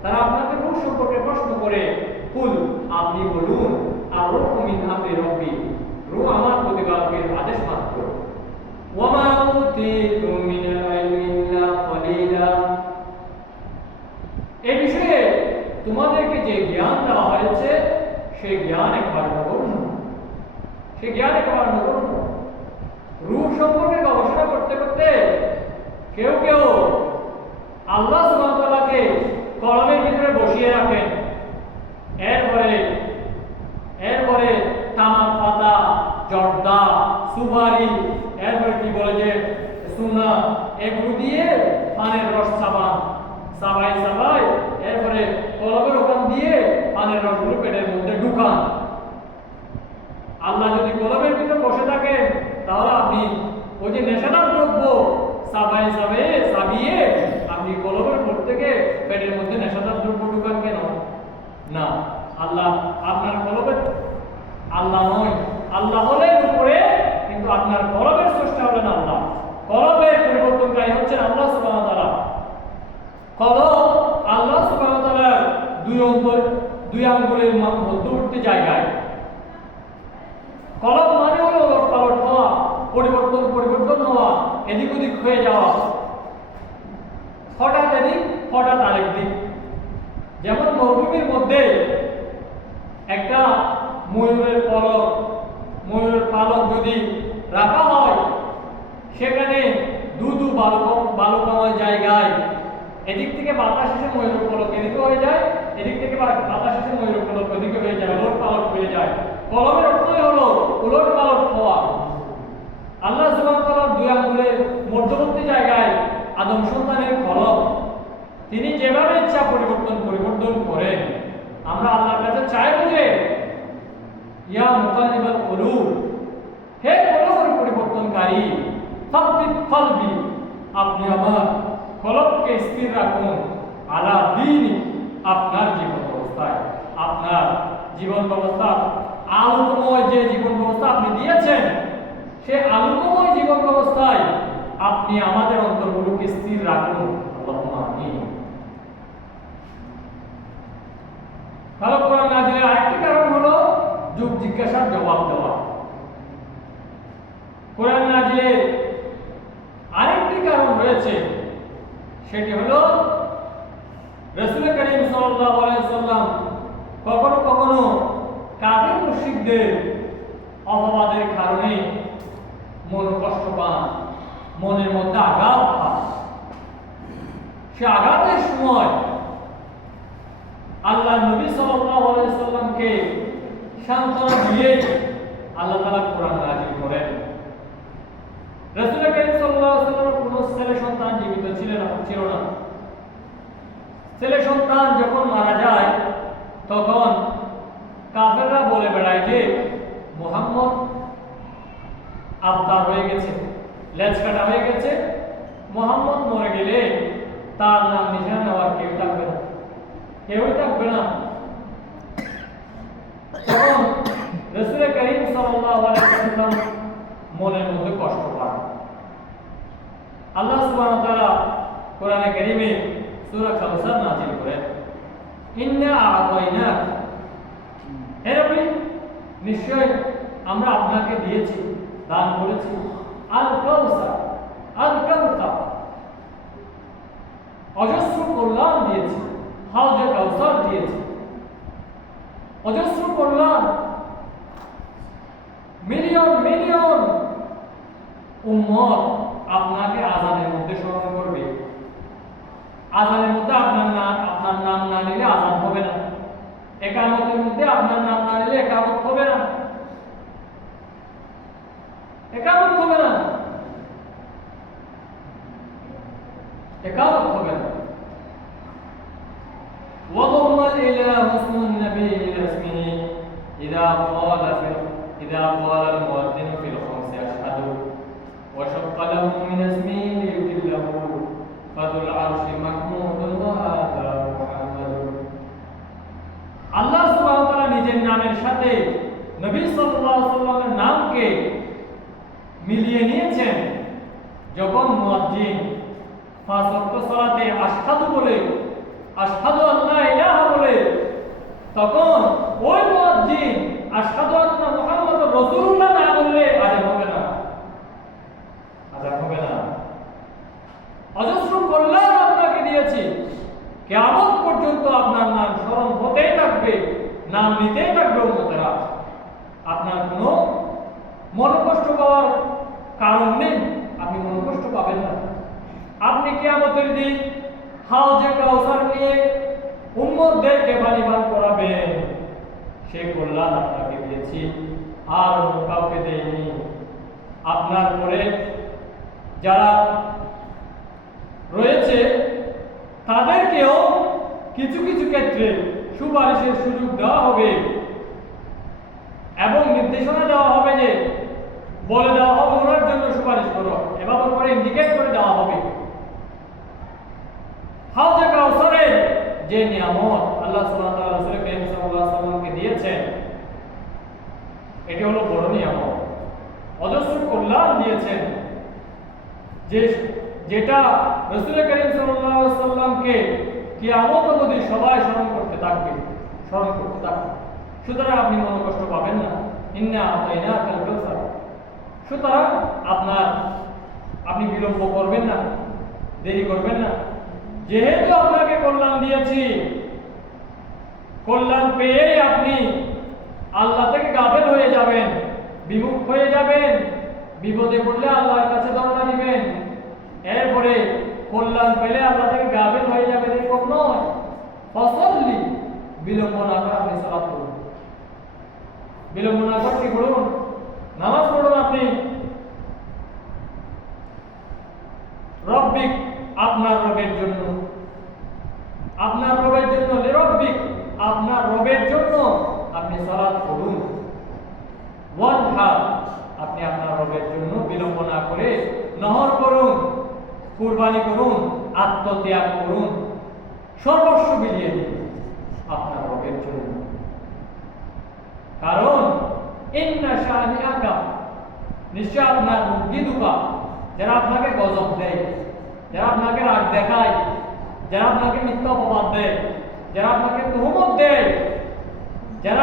তারা আপনাকে রূহ সম্পর্কে প্রশ্ন করে, কুল, আপনি বলুন, আর রূহু মিন আমরি রাব্বি, রূহ আমার প্রতিপালকের আদেশ মাত্র। ওয়া মা উতীতুম মিনাল ইলমি ইল্লা কলিলা, এই বিষয়ে তোমাদেরকে যে জ্ঞান দেওয়া হয়েছে সেই জ্ঞান একবার নগণ্য, সেই জ্ঞান একবার নগণ্য। রূহ সম্পর্কে গবেষণা করতে করতে কেউ কেউ আল্লাহ সুবহানাহু ওয়া তাআলাকে কলমের ভিতরে বসিয়ে রাখেন, এরপরে তামাক পাতা, জর্দা, সুপারি, এরপরে কি বলে যে সুন্না, এগুলো দিয়ে পানের রস সাবাই, এরপরে কলমের ওখান দিয়ে পানের রসগুলো পেটের মধ্যে ঢুকান। আল্লাহ যদি কলমের ভিতরে বসে থাকে তাহলে আপনি ওই যে নেশাদার দ্রব্য সাবিয়ে আপনি কলমের উপর থেকে পেটের মধ্যে নেশাদার দ্রব্য ঢুকান কেন? না, আল্লাহ আপনার কলবের আল্লাহ নয়, আল্লাহ হলেন উপরে, কিন্তু আপনার কলবের স্রষ্টা হলেন আল্লাহ। কলবের পরিবর্তনকারী হচ্ছেন আল্লাহ সুবহানাহু ওয়া তাআলা। কলব আল্লাহ সুবহানাহু ওয়া তাআলার দুই আঙ্গুলের মধ্যবর্তী জায়গায়। কলব মানে হলো ওলটপালট হওয়া, পরিবর্তন হওয়া, এদিক ওদিক হয়ে যাওয়া, হঠাৎ এদিক হঠাৎ আরেক দিক। যেমন মরুভূমির মধ্যে একটা ময়ূরের পালক যদি রাখা হয়, সেখানে দুদু বালুকাময় জায়গায় এদিক থেকে বাতাস এসে ময়ূরের পলক এদিকে হয়ে যায়, এদিক থেকে বাতাস এসে ময়ূরের পলক ওদিকে হয়ে যায়, ওলট পালট হয়ে যায়। কলমের অর্থই হলো উলট পালট হওয়া। আল্লাহ সুবহানাহু ওয়া তাআলার দুই আঙ্গুলের মধ্যবর্তী জায়গায় আদম সন্তানের কলব, তিনি যেভাবে ইচ্ছা পরিবর্তন করেন। আমরা আল্লাহর কাছে চাইব যে ইয়া মুকাল্লিবাল কুলুব, হে কলবের পরিবর্তনকারী, সাব্বিত কলবি, আপনি আমার কলবকে স্থির রাখুন আলা দীনি, আপনার জীবন ব্যবস্থায়, আপনার জীবন ব্যবস্থা আলোকময় যে জীবন ব্যবস্থা আপনি দিয়েছেন, সে আলোকময় জীবন ব্যবস্থায় আপনি আমাদের অন্তরগুলোকে স্থির রাখুন। আল্লাহুম্মা আমিন। কারণ কোরআন নাযিলের আরেকটি কারণ হলো যুগ জিজ্ঞাসার জবাব দেওয়া। কোরআন নাযিলের আরেকটি কারণ রয়েছে, সেটি হলো রাসূল করিম সাল্লাল্লাহু আলাইহি ওয়াসাল্লাম কখনো কখনো কাফির মুশরিকদের অপবাদের কারণে কষ্ট পান, মনের মধ্যে আঘাত পান। সে আঘাতের সময় আল্লাহ নবী সাল্লাল্লাহু আলাইহি ওয়াসাল্লামকে সান্ত্বনা দিয়ে আল্লাহ তাআলা কোরআন নাযিল করেন। রাসূল করিম সাল্লাল্লাহু আলাইহি ওয়াসাল্লামের কোনো ছেলে সন্তান জীবিত ছিল না। ছেলে সন্তান যখন মারা যায় তখন কাফেররা বলে বেড়ায় যে মুহাম্মদ আবতার হয়ে গেছে, লেজ কাটা হয়ে গেছে, মুহাম্মদ মরে গেলে তার নাম নিশানা নেওয়ার কেউই থাকবে না। তখন রাসূল করিম সাল্লাল্লাহু আলাইহি ওয়াসাল্লাম মনের মধ্যে কষ্ট পান। আল্লাহ সুবহানাহু ওয়া তাআলা কোরআনে কারীমে সূরা কাউসার নাযিল করেন, ইন্না আ'তাইনাক, হে নবী নিশ্চয় আমরা আপনাকে দিয়েছি, দান করেছি আল কাউসার, অজস্র কল্যাণ দিয়েছি, হাউজে কাউসার দিয়েছি, অজস্র কল্যাণ, মিলিয়ন উম্মত আপনাকে আযানের মধ্যে স্মরণ করবে। আযানের মধ্যে আপনার নাম না নিলে আযান হবে না, ইকামতের মধ্যে আপনার নাম না নিলে ইকামত হবে না। وضم الإله اسم النبي إلى اسمه إذا قال المؤذن في الخمس أشهد وشق له من اسمه ليجله فذو العرش محمود وهذا নিজের নামের সাথে নবী সাল্লাল্লাহু আলাইহি ওয়াসাল্লামের নামকে মিলিয়ে নিয়েছেন। যখন মুয়াজ্জিন পাঁচ ওয়াক্ত সালাতে আশহাদু বলে, আশহাদু আল্লা ইলাহা বলে, তখন ওই মুয়াজ্জিন আশহাদু আন্না মুহাম্মাদুর রাসূলুল্লাহ না বললে আযান হবে না, আযান হবে না। অজস্র কল্যাণ আপনাকে দিয়েছি, কিয়ামত পর্যন্ত আপনার নাম স্মরণ হতেই থাকবে, নাম নিতেই থাকবে উম্মতেরা। আপনার কোনো মনোকষ্ট পাওয়ার কারণ নেই, আপনি মনোকষ্ট পাবেন না। আপনি কিয়ামতের দিন হাউজে কাউসার নিয়ে উম্মতদেরকে পানি পান করাবেন, সে কল্যাণ আপনাকে দিয়েছি, আর কাউকে দেয়নি। আপনার পরে যারা রয়েছে তাদেরকেও কিছু কিছু ক্ষেত্রে সুপারিশের সুযোগ দেওয়া হবে এবং নির্দেশনা দেওয়া হবে, যে বলে দেওয়া হবে ওনার জন্য সুপারিশ করো, এভাবে করে ইন্ডিকেট করে দেওয়া হবে। হাউজে কাউসারের যে নিয়ামত আল্লাহ সুবহানাহু ওয়া তাআলা রাসূল কারীম সাল্লাল্লাহু আলাইহি ওয়াসাল্লামকে দিয়েছেন, এটি হলো বড় নিয়ামত, অজস্র কল্যাণ দিয়েছেন, যেটা রাসূল কারীম সাল্লাল্লাহু আলাইহি ওয়াসাল্লামকে কিয়ামত অবধি সবাই স্মরণ করতে থাকবে, স্মরণ করতে থাকবে। সুতরাং আপনি মনোকষ্ট পাবেন না। ইন্না আতাইনাকাল কাউসার। সুতরাং আপনি বিলম্ব করবেন না, দেরি করবেন না। যেহেতু আপনাকে কল্যাণ দিয়েছি, কল্যাণ পেয়েই আপনি আল্লাহ থেকে গাফেল হয়ে যাবেন, বিমুখ হয়ে যাবেন, বিপদে পড়লে আল্লাহর কাছে দরজা দিবেন, এরপরে কল্যাণ পেলে আল্লাহ থেকে গাফেল হয়ে যাবেন, এরকম নয়। ফসল্লি, বিলম্ব না করে আপনি সালাত করুন, বিলম্ব না করে কি করুন? নামাজ পড়ুন। আপনি রব্বিক, আপনার রবের জন্য, আপনার রবের জন্য, লিরব্বিক, আপনার রবের জন্য আপনি সালাত করুন। ওয়ানহার, আপনি আপনার রবের জন্য বিলম্ব না করে নহর করুন, কুরবানি করুন, আত্মত্যাগ করুন, সর্বস্ব বিলিয়ে দিন আপনার রবের জন্য। কারণ ইন্না শানিআকা, নিশ্চয় আপনার মুক্তি দুকা, যারা আপনাকে গজব দেয়, যারা আপনাকে রাগ দেখায়, যারা আপনাকে মিথ্যা অপবাদ দেয়, যারা আপনাকে তুহমত দেয়, যারা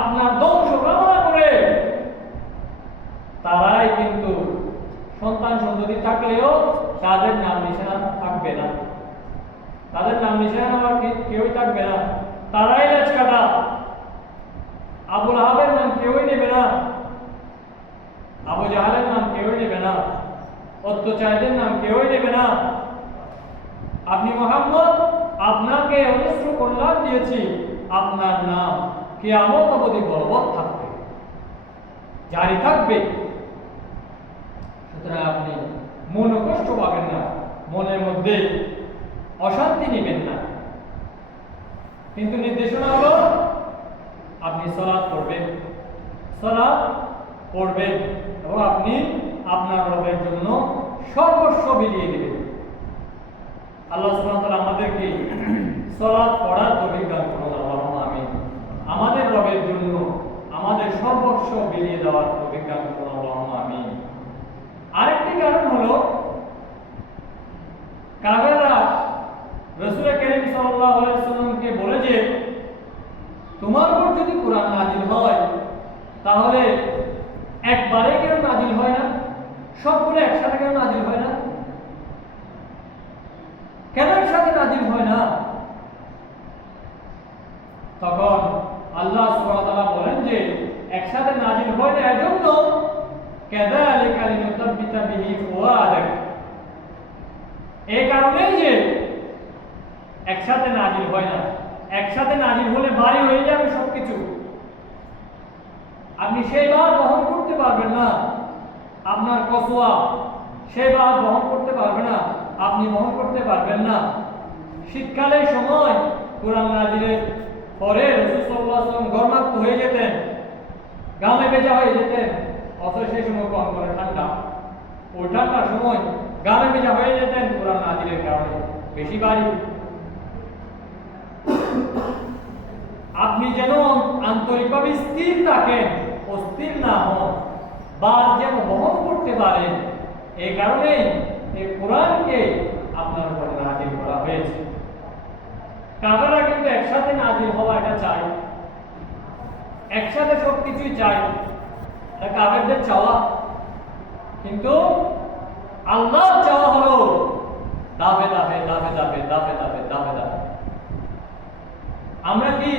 আপনার ধ্বংস কামনা করে, তারাই কিন্তু সন্তান সন্ততি থাকলেও তাদের নাম নিশানা থাকবে না, তাদের নাম নিশানা আমার কেউই থাকবে না। তারাই লেজ কাটা। আবু লাহাবের নাম কেউই নেবে না, আবু জাহালের নাম কেউই নেবে না, অত্যাচারীদের নাম কেউই নেবে না। আপনি মুহাম্মদ, আপনাকে অজস্র কল্যাণ দিয়েছি, আপনার নাম কিয়ামত অবধি বলবৎ থাকবে, জারি থাকবে। সুতরাং আপনি মনোকষ্ট পাবেন না, মনের মধ্যে অশান্তি নেবেন না। কিন্তু নির্দেশনা হলো আপনি সালাত পড়বেন, সালাত পড়বেন এবং আপনি আপনার রবের জন্য সর্বস্ব বিলিয়ে দিবেন। আল্লাহ সুবহানাহু ওয়া তাআলা আমাদেরকে সালাত পড়ার তৌফিক দান করুন, আল্লাহুম্মা আমিন। আমাদের রবের জন্য আমাদের সর্বস্ব বিলিয়ে দেওয়ার তৌফিক দান করুন, আল্লাহুম্মা আমিন। আরেকটি কারণ হলো, কাফেররা রাসূল কারীম সাল্লাল্লাহু আলাইহি ওয়াসাল্লামকে বলে যে তোমার উপর যদি কোরআন নাযিল হয় তাহলে একবারে কেন নাযিল হয় না, সবগুলো একসাথে কেন নাযিল হয় না, কেন একসাথে নাযিল হয় না? তখন আল্লাহ সুবহানাহু ওয়া তাআলা বলেন যে একসাথে নাযিল হয় না এজন্য কাযালিকা লিনুসাব্বিতা বিহি ফুআদাক, এই কারণে যে একসাথে নাযিল হয় না। একসাথে নাযিল হলে ভারী হয়ে যাবে সবকিছু, আপনি সেই ভার বহন করতে পারবেন না, আপনার কসওয়া সেই ভার বহন করতে পারবে না, আপনি বহন করতে পারবেন না। শীতকালের সময় কোরআন নাযিলের পরে রাসূল সাল্লাল্লাহু আলাইহি ওয়াসাল্লাম গরমাক্ত হয়ে যেতেন, গামে ভেজা হয়ে যেতেন, অথচ সেই সময় কম করে ঠান্ডা, ওই ঠান্ডার সময় গামে ভেজা হয়ে যেতেন কোরআন নাযিলের কারণে বেশি ভারী। আপনি যেন আন্তরিকভাবে স্থির থাকেন, অস্থির না হন, বার যেন বহন করতে পারেন। এই কারণেই এই কোরআনকে আপনার উপর নাজিল করা হয়েছে। কাফেররা কিন্তু একসাথে নাজিল হওয়া এটা চাই, একসাথে সবকিছুই চাই, এটা কাফেরদের চাওয়া। কিন্তু আল্লাহর চাওয়া হলো দাবে দাবে দাবে দাবে দাবে দাবে দাবে দাবে। আমরা কি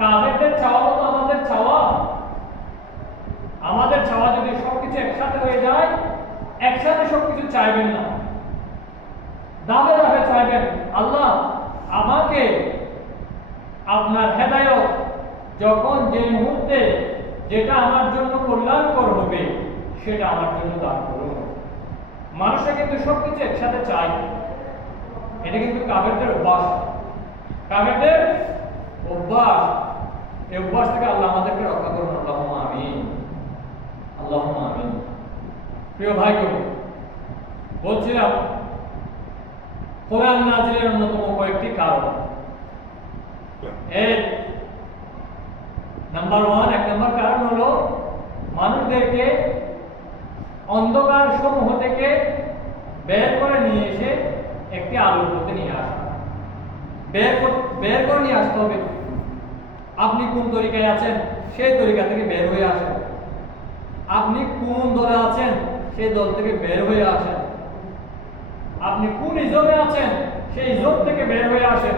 কাফেরদের চাওয়া মতো আমাদের চাওয়া? আমাদের চাওয়া যদি সবকিছু একসাথে হয়ে যায়, একসাথে সবকিছু চাইবেন না, দাবে দাবে চাইবেন। আল্লাহ আমাকে আপনার হেদায়েত যখন যে মুহূর্তে যেটা আমার জন্য কল্যাণকর হবে সেটা আমার জন্য দান করুন। মানুষরা কিন্তু সবকিছু একসাথে চায়, এটা কিন্তু কাফেরদের অভ্যাস, কাফেরদের অভ্যাস। এই অভ্যাস থেকে আল্লাহ আমাদেরকে রক্ষা করুন। আল্লাহুম্মা আমিন, আল্লাহুম্মা আমিন। প্রিয় ভাইগণ, বলছিলাম কোরআন নাজিলের অন্যতম কয়েকটি কারণ। এক নম্বর কারণ হলো মানুষদেরকে অন্ধকার সমূহ থেকে বের করে নিয়ে এসে একটি আলোর পথে নিয়ে আসা। বের করে নিয়ে আসতে হবে। আপনি কোন তরিকায় আছেন সেই তরিকা থেকে বের হয়ে আসেন, আপনি কোন দলে আছেন সেই দল থেকে বের হয়ে আসেন, আপনি কোন ইজমে আছেন সেই ইজম থেকে বের হয়ে আসেন।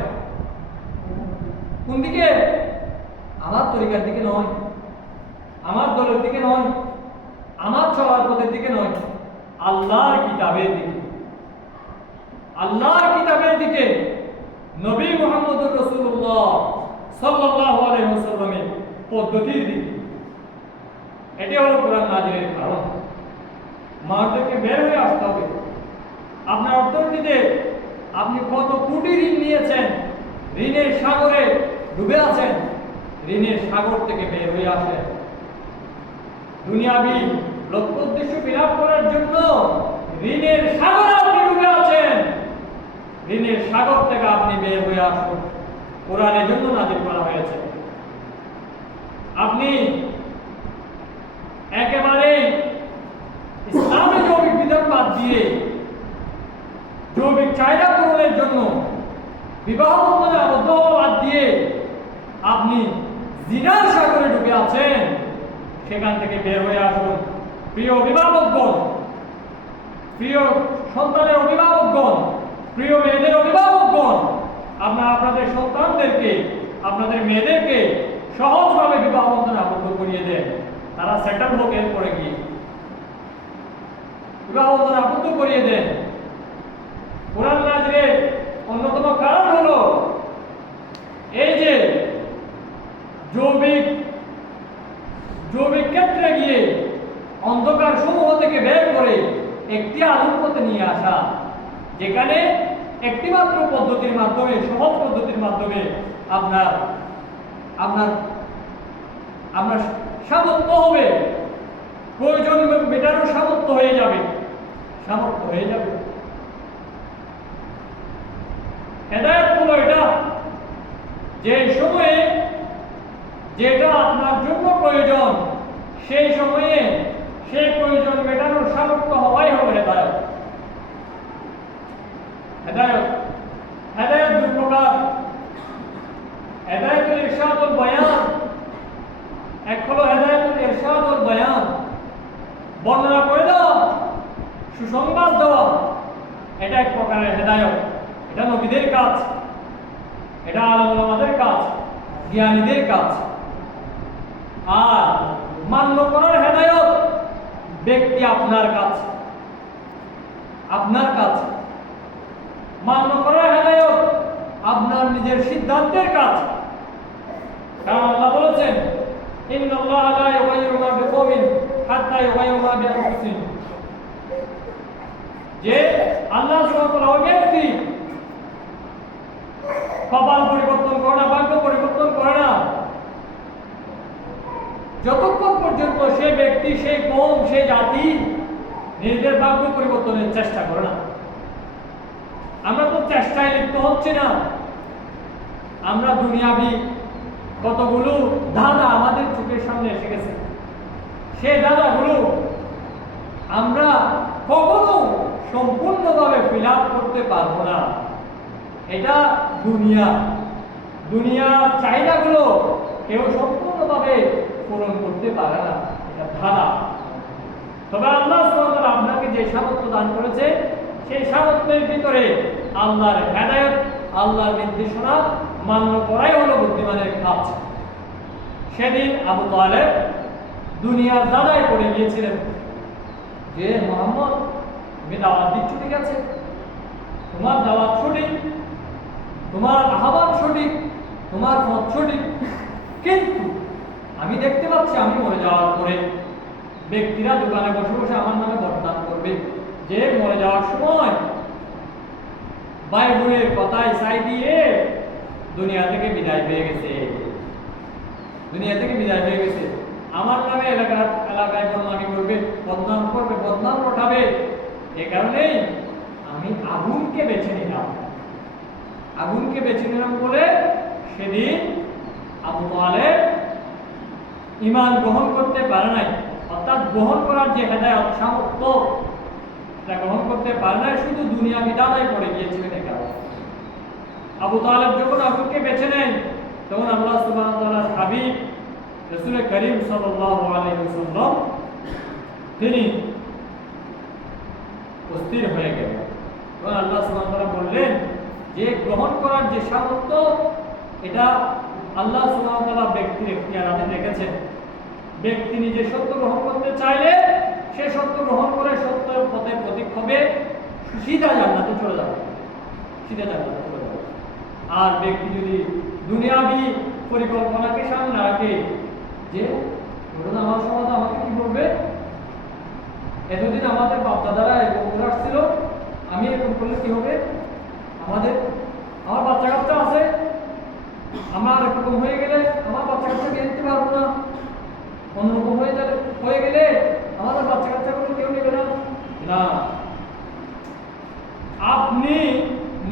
কোন দিকে? আমার তরিকার দিকে নয়, আমার দলের দিকে নয়, আমার চলার পথের দিকে নয়, আল্লাহর কিতাবের দিকে, আল্লাহর কিতাবের দিকে, নবী মুহাম্মদুর রাসূলুল্লাহ সাল্লাল্লাহু আলাইহি ওয়াসাল্লামের পদ্ধতির দিকে। এটি হলো কোরআন নাজিলের কারণ। মানুষকে বের হয়ে আসতে হবে। আপনার অর্থনীতিতে আপনি কত কোটি ঋণ নিয়েছেন, ঋণের সাগরে ডুবে আছেন, ঋণের সাগর থেকে বের হয়ে আসেন। দুনিয়াবি লক্ষ্য উদ্দেশ্য ফিলাপ করার জন্য ঋণের সাগরে আপনি ডুবে আছেন, ঋণের সাগর থেকে আপনি বের হয়ে আসুন। কোরআনের জন্য নাজিল করা হয়েছে। আপনি একেবারে ইসলামের যৌবিক বিধান বাদ দিয়ে যৌবিক চাহিদা পূরণের জন্য বিবাহ বন্ধনে আবদ্ধ হওয়া বাদ দিয়ে আপনি জিনার সাগরে ডুবে আছেন, সেখান থেকে বের হয়ে আসুন। প্রিয় অভিভাবকগণ, প্রিয় সন্তানের অভিভাবকগণ, প্রিয় মেয়েদের অভিভাবকগণ, আপনারা আপনাদের সন্তানদেরকে, আপনাদের মেয়েদেরকে সহজভাবে বিবাহ বন্ধনে আবদ্ধ করিয়ে দেন। তারা সেটেল হোক, এরপরে গিয়ে বিবাহ বন্ধনে আবদ্ধ করিয়ে দেন। কোরআন নাজিলের অন্যতম কারণ হলো এই যে যৌবিক ক্ষেত্রে গিয়ে অন্ধকার সমূহ থেকে বের করে একটি আলোর পথে নিয়ে আসা, যেখানে একটি মাত্র পদ্ধতির মাধ্যমে, সহজ পদ্ধতির মাধ্যমে আপনার সামর্থ্য হবে, প্রয়োজন মেটানোর সামর্থ্য হয়ে যাবে। হেদায়েত হলো এটা, যে সময়ে যেটা আপনার জন্য প্রয়োজন সেই সময়ে সেই প্রয়োজন মেটানোর সামর্থ্য হওয়াই হলো হেদায়েত। হেদায়েত দুই প্রকার। হেদায়েতুল ইরশাদ ওয়াল বায়ান। এক হলো হেদায়েতুল ইরশাদ ওয়াল বায়ান, বর্ণনা করে দেওয়া, সুসংবাদ দেওয়া, এটা এক প্রকারের হেদায়েত। এটা নবীদের কাজ, এটা আলেম ওলামাদের কাজ, জ্ঞানীদের কাজ। আর মান্য করার হেদায়েত ব্যক্তি আপনার কাজ, আপনার কাজ। মান্য করার হেদায়েত আপনার নিজের সিদ্ধান্তের কাজ। কারণ আল্লাহ বলেছেন, ইন্নাল্লাহা লা ইউগাইয়িরু মা বিকওমিন হাত্তা ইউগাইয়িরু মা বিআনফুসিহিম, যে আল্লাহ সুবহানাহু ওয়া তাআলা ওই ব্যক্তি কপাল পরিবর্তন করে না, ভাগ্য পরিবর্তন করে না যতক্ষণ পর্যন্ত সে ব্যক্তি, সেই কওম, সেই জাতি নিজেদের ভাগ্য পরিবর্তনের চেষ্টা করে না। আমরা তো চেষ্টায় লিপ্ত হচ্ছি না, আমরা দুনিয়াবি কতগুলো ধাঁধা আমাদের চোখের সামনে এসে গেছে। সেই ধাঁধাগুলো আমরা কখনো সম্পূর্ণভাবে ফিল আপ করতে পারবো না। এটা দুনিয়ার চাহিদাগুলো কেউ সম্পূর্ণভাবে পূরণ করতে পারে না, এটা ধাঁধা। তবে আল্লাহ সুবহানাহু ওয়া তাআলা আপনাকে যে সামর্থ্য দান করেছে, সেই সামর্থ্যের ভিতরে আল্লাহর হেদায়েত, আল্লাহর নির্দেশনা মান্য করাই হলো বুদ্ধিমানের কাজ। সেদিন আবু তালেব দুনিয়ার দাদায় পড়ে গিয়েছিলেন যে মুহাম্মদ, তুমি দাওয়াত দিচ্ছ ঠিক আছে, তোমার দাওয়াত সঠিক, তোমার আহ্বান সঠিক, তোমার পথ সঠিক, কিন্তু আমি দেখতে পাচ্ছি আমি মরে যাওয়ার পরে ব্যক্তিরা দোকানে বসে বসে আমার নামে বদনাম করবে যে মরে যাওয়ার সময় ভাই বোনের কথায় সাই দিয়ে দুনিয়া থেকে বিদায় হয়ে গেছে, আমার নামে এলাকায় বদনামি করবে, বদনাম ওঠাবে। এ কারণেই আমি আগুনকে বেছে নিলাম বলে সেদিন আবু তালেব ঈমান গ্রহণ করতে পারে নাই, অর্থাৎ গ্রহণ করার যে হেদায়েত সামর্থ্য এটা গ্রহণ করতে পারে নাই, শুধু দুনিয়া বিদায় পড়ে গিয়েছিলেন। এই কারণে আবু তালেব যখন আগুনকে বেছে নেন, তখন আল্লাহ সুবহানাহু ওয়া তাআলার হাবিব রাসূল করিম সাল্লাল্লাহু আলাইহি ওয়াসাল্লাম তিনি অস্থির হয়ে গেলেন। তখন আল্লাহ সুবহানাহু ওয়া তাআলা বললেন যে গ্রহণ করার যে সামর্থ্য এটা আল্লাহ সুবহানাহু ওয়া তাআলা ব্যক্তির ইখতিয়ারে রেখেছেন। ব্যক্তি নিজে সত্য গ্রহণ করতে চাইলে সে সত্য গ্রহণ করে সত্যের পথে প্রতীক হবে, সিধা জান্নাতে চলে যাবে। আর ব্যক্তি যদি দুনিয়াবি পরিকল্পনাকে সামনে রাখে যে আমার সমাজ আমাকে কি বলবে, এতদিন আমাদের বাপ-দাদারা এরকম করে আসছিল, আমি এরকম করলে কি হবে, আমার বাচ্চা কাচ্চা আছে, আমার এরকম হয়ে গেলে আমার বাচ্চা কাচ্চা বিয়ে দিতে পারবো না, অন্যরকম হয়ে গেলে আমাদের বাচ্চা কাচ্চাগুলো কেউ নেবে না। আপনি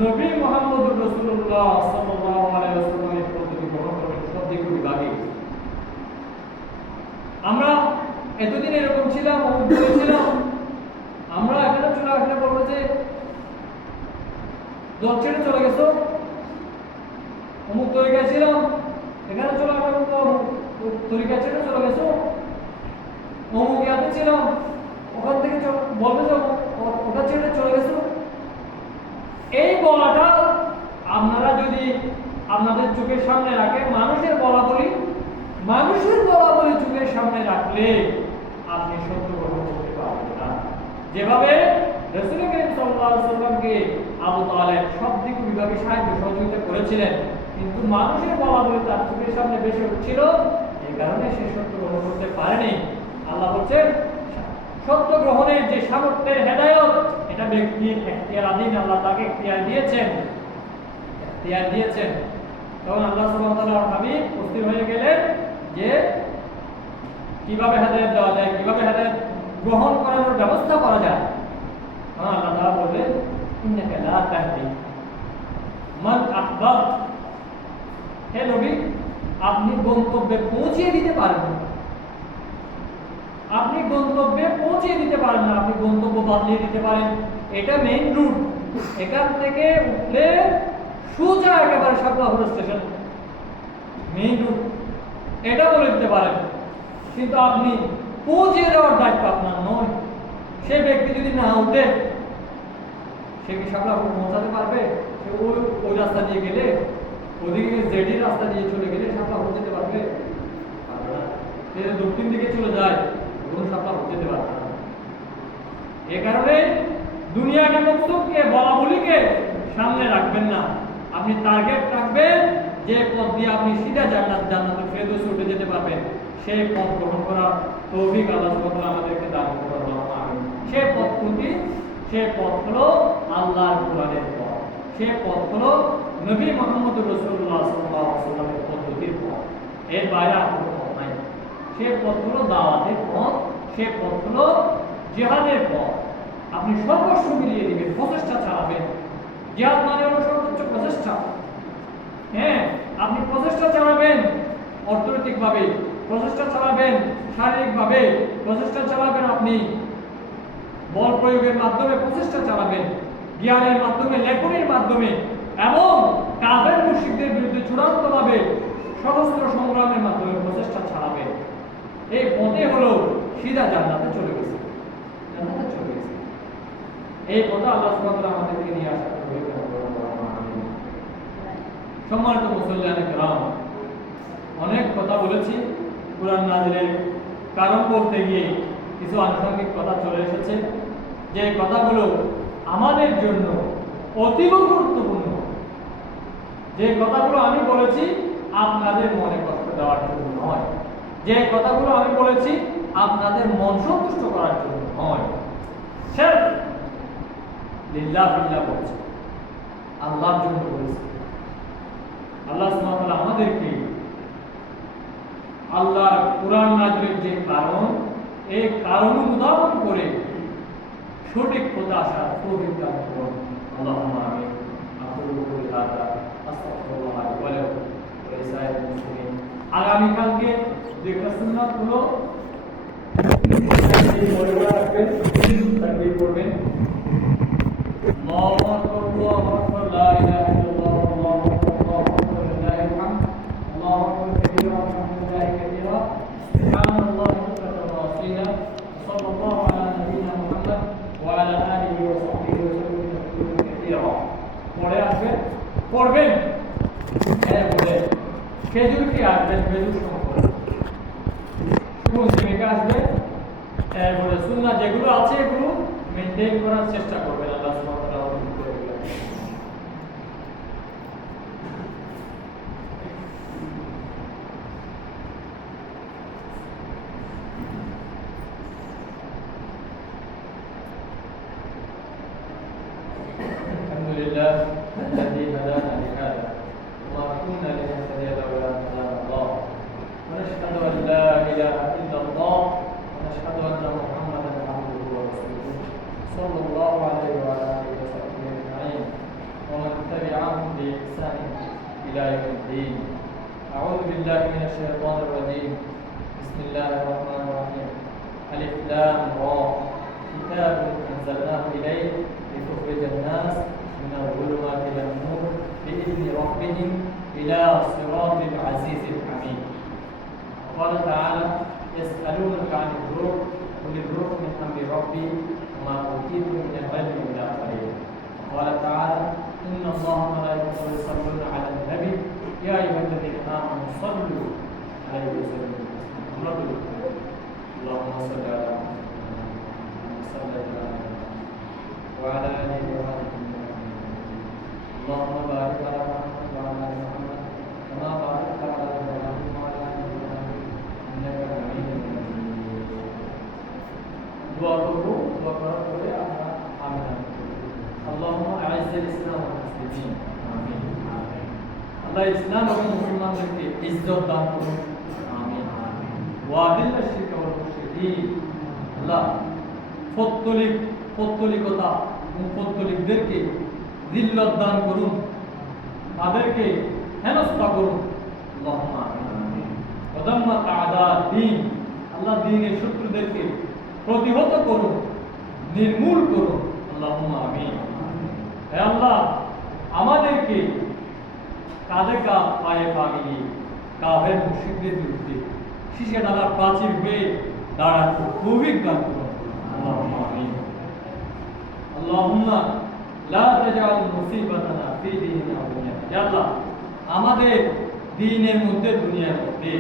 নবী মুহাম্মদুর রাসূলুল্লাহ সাল্লাল্লাহু আলাইহি ওয়াসাল্লামের পদ্ধতি গ্রহণ করবেন সব দিক বিভাগে। আমরা এতদিন এরকম ছিলাম, আমরা এখানে চলে আসলে বলবো যে দল ছেড়ে চলে গেছো, অমুক তরিকা ছিলাম, এখানে চলে আসলাম তো তরিকা ছেড়ে চলে গেছো, অমুক ইয়াতে ছিলাম, ওখান থেকে বলবে যে ওটা ছেড়ে চলে গেছো। এই বলাটা আপনারা যদি আপনাদের চোখের সামনে রাখেন, মানুষের বলা বলি চোখের সামনে রাখলে আপনি সত্য গ্রহণ করতে পারবেন না। যেভাবে রাসূল করিম সাল্লাল্লাহু আলাইহি ওয়াসাল্লামকে আবু তালেব সব দিক বিভাগে সাহায্য সহযোগিতা করেছিলেন, কিন্তু মানুষের বলা বলি তার চোখের সামনে বেশি উঠছিল, এই কারণে সে সত্য গ্রহণ করতে পারেনি। আল্লাহ বলছেন সত্য গ্রহণের যে সামর্থ্যের হেদায়েত এটা ব্যক্তির ইখতিয়ারাধীন, আল্লাহ তাকে ইখতিয়ার দিয়েছেন। তখন আল্লাহ সুবহানাহু ওয়া তাআলার হাবিব উপস্থিত হয়ে গেলেন যে কিভাবে হেদায়েত দেওয়া যায়, কিভাবে হেদায়েত গ্রহণ করানোর ব্যবস্থা করা যায়। আল্লাহ তাআলা বললেন ইন্নাকা লা তাহদি মান আহবাব, হে নবী আপনি গন্তব্যে পৌঁছিয়ে দিতে পারেন না, আপনি গন্তব্য বদলিয়ে দিতে পারেন। এটা মেইন রুট, এখান থেকে উঠলে সোজা একেবারে শাপলা স্টেশন, মেইন রুট এটা বলে দিতে পারেন, কিন্তু আপনি পৌঁছিয়ে দেওয়ার দায়িত্ব আপনার নয়। সে ব্যক্তি যদি না উঠে সে কি শাপলাপুর পৌঁছাতে পারবে? সে ওই রাস্তা দিয়ে গেলে, ওদিকে জেডি রাস্তা দিয়ে চলে গেলে শাপলাপুর যেতে পারবে? সে দক্ষিণ দিকে চলে যায়, কোন শাপলাপুর যেতে পারবে না। এ কারণে দুনিয়াকে মকসুদকে বলা বলিকে সামনে রাখবেন না, আপনি টার্গেট রাখবেন যে পথ দিয়ে আপনি সিধা জান্নাতুল ফেরদৌসে উঠে যেতে পারবেন, সেই পথ গ্রহণ করার তৌফিক আল্লাহ সুবহানাহু ওয়া তাআলা আমাদেরকে দান করুন। আমিন। সেই পথ হলো আল্লাহর কোরআনের পথ, সেই পথ হলো নবী মুহাম্মদুর রাসূলুল্লাহ সাল্লাল্লাহু আলাইহি ওয়াসাল্লামের পদ্ধতির পথ, এর বাইরে আর কোনো পথ নাই। সেই পথ হলো দাওয়াতের পথ, সেই পথ হলো জিহাদের পথ। আপনি সর্বস্ব মিলিয়ে দিবেন, প্রচেষ্টা চালাবেন। জিহাদ মানে হলো সর্বোচ্চ প্রচেষ্টা। হ্যাঁ, আপনি প্রচেষ্টা চালাবেন, অর্থনৈতিকভাবে প্রচেষ্টা চালাবেন, শারীরিকভাবে প্রচেষ্টা চালাবেন, আপনি বল প্রয়োগের মাধ্যমে প্রচেষ্টা চালাবেন, জ্ঞানের মাধ্যমে, লেখনের মাধ্যমে এবং কাফের মুশরিকদের বিরুদ্ধে চূড়ান্তভাবে সশস্ত্র সংগ্রামের মাধ্যমে প্রচেষ্টা চালাবেন। এই পথে হলো সিধা জান্নাতে চলে গেছে, জান্নাতে চলে গেছে। এই কথা আল্লাহ সুবহানাহু ওয়া তাআলা আমাদেরকে নিয়ে আসা করবে। সম্মানিত মুসল্লিয়ানে কেরাম, অনেক কথা বলেছি। কুরআন নাযিলের কারণ বলতে গিয়ে কিছু আনুষঙ্গিক কথা চলে এসেছে, যে কথাগুলো আমাদের জন্য অতীব গুরুত্বপূর্ণ। যে কথাগুলো আমি বলেছি আপনাদের মনে কষ্ট দেওয়ার জন্য নয়, যে কথাগুলো আমি বলেছি আপনাদের মন সন্তুষ্ট করার জন্য নয়, সির্ফ লিল্লাহ ফিল্লাহ বলছি, আল্লাহর জন্য বলেছি। আল্লাহ সুবহানাহু ওয়া তাআলা আমাদেরকে আল্লাহর কুরআন নাযিলের যে কারণ, এই কারণ উদাহরণ করে সঠিক পথে আসার তৌফিক দান করুন। আল্লাহুম্মা আমিন। আকুলু কওলি হাযা আস্তাগফিরুল্লাহ ওয়া লাকুম ওয়া লিসাইরিল মুসলিমিন। আগামী কালকে যে সুন্নাত হলো তাকবীর করবেন। আল্লাহু আকবার, আল্লাহু আকবার, লা ইলাহা ইল্লাল্লাহ, আল্লাহু আকবার, আল্লাহু আকবার, লিল্লাহিল হামদ, আল্লাহু আকবার কাবীরা ওয়া আলহামদুলিল্লাহি কাসীরা, সুবহানাল্লাহি বুকরাতান ওয়া আসীলা, সাল্লাল্লাহু আলা নাবিয়িনা মুহাম্মদ ওয়া আলা আলিহি ওয়া সাহবিহি ওয়া সাল্লাম তাসলিমান কাসীরা। পড়ে আসবেন, পড়বেন, বলে খেজুর কি আসবেন, খেজুর সম্পর্কে কোন থেকে আসবে, এরপরে সুন্নাহ যেগুলো আছে এগুলো মেইনটেইন করার চেষ্টা করবেন। আল্লাহ সুবহানাহু ওয়া তাআলা আমাদের করে দিবেন। আলহামদুলিল্লাহ الذي هدانا لهذا وما كنا لنهتدي لولا أن هدانا الله ونشهد أن لا إله إلا الله ونشهد أن محمدا عبده ورسوله صلى الله عليه وعلى آله وصحبه أجمعين ومن تبعهم بإحسان إلى يوم الدين. أعوذ بالله من الشيطان الرجيم. بسم الله الرحمن الرحيم. ألف لام را كتاب أنزلناه إليك لتخرج الناس من الظلمات إلى النور بإذن ربهم إلى صراط العزيز الحميد. قال تعالى يسألونك عن الروح قل الروح من أمر ربي وما أوتيتم من العلم إلا قليلا. قال تعالى إن الله وملائكته يصلون على النبي يا أيها الذين آمنوا صلوا عليه وسلموا تسليما. اللهم صل على محمد صلى الله عليه وسلم وعلى آله وصحبه. اللهم بارك على محمد وعلى آل محمد كما باركت على إبراهيم وعلى آل إبراهيم إنك حميد مجيد. دعاء করার পরে আমরা আমিন। اللهم أعز الإسلام والمسلمين. آمين. আল্লাহ ইসলাম এবং মুসলমানদেরকে ইজ্জত দান করুন। আমিন। ওয়াদিল শিরক ওয়াল মুশরিকিন। আল্লাহ পৌত্তলিকতা এবং পৌত্তলিকদেরকে যিল্লত দান করুন, তাদেরকে হেনস্থা করুন। আল্লাহুম্মা আমিন। ওয়াদাম্মাত আ'দা দ্বীন। আল্লাহ দ্বীনের শত্রুদেরকে প্রতিহত করুন, নির্মূল করুন। আল্লাহুম্মা আমিন। হে আল্লাহ, আমাদেরকে কাঁধে কাঁধ পায়ে পা মিলিয়ে কাফের মুশরিকদের বিরুদ্ধে শীষে ডালার প্রাচীর হয়ে দাঁড়াতে তৌফিক দান করুন। আল্লাহুম্মা আমিন। আল্লাহুম্মা লা তাজআল মুসিবাতানা ফি দীনিনা ওয়া দুনিয়ানা। ইয়া আল্লাহ, আমাদের দ্বীনের মধ্যে, দুনিয়ার মধ্যে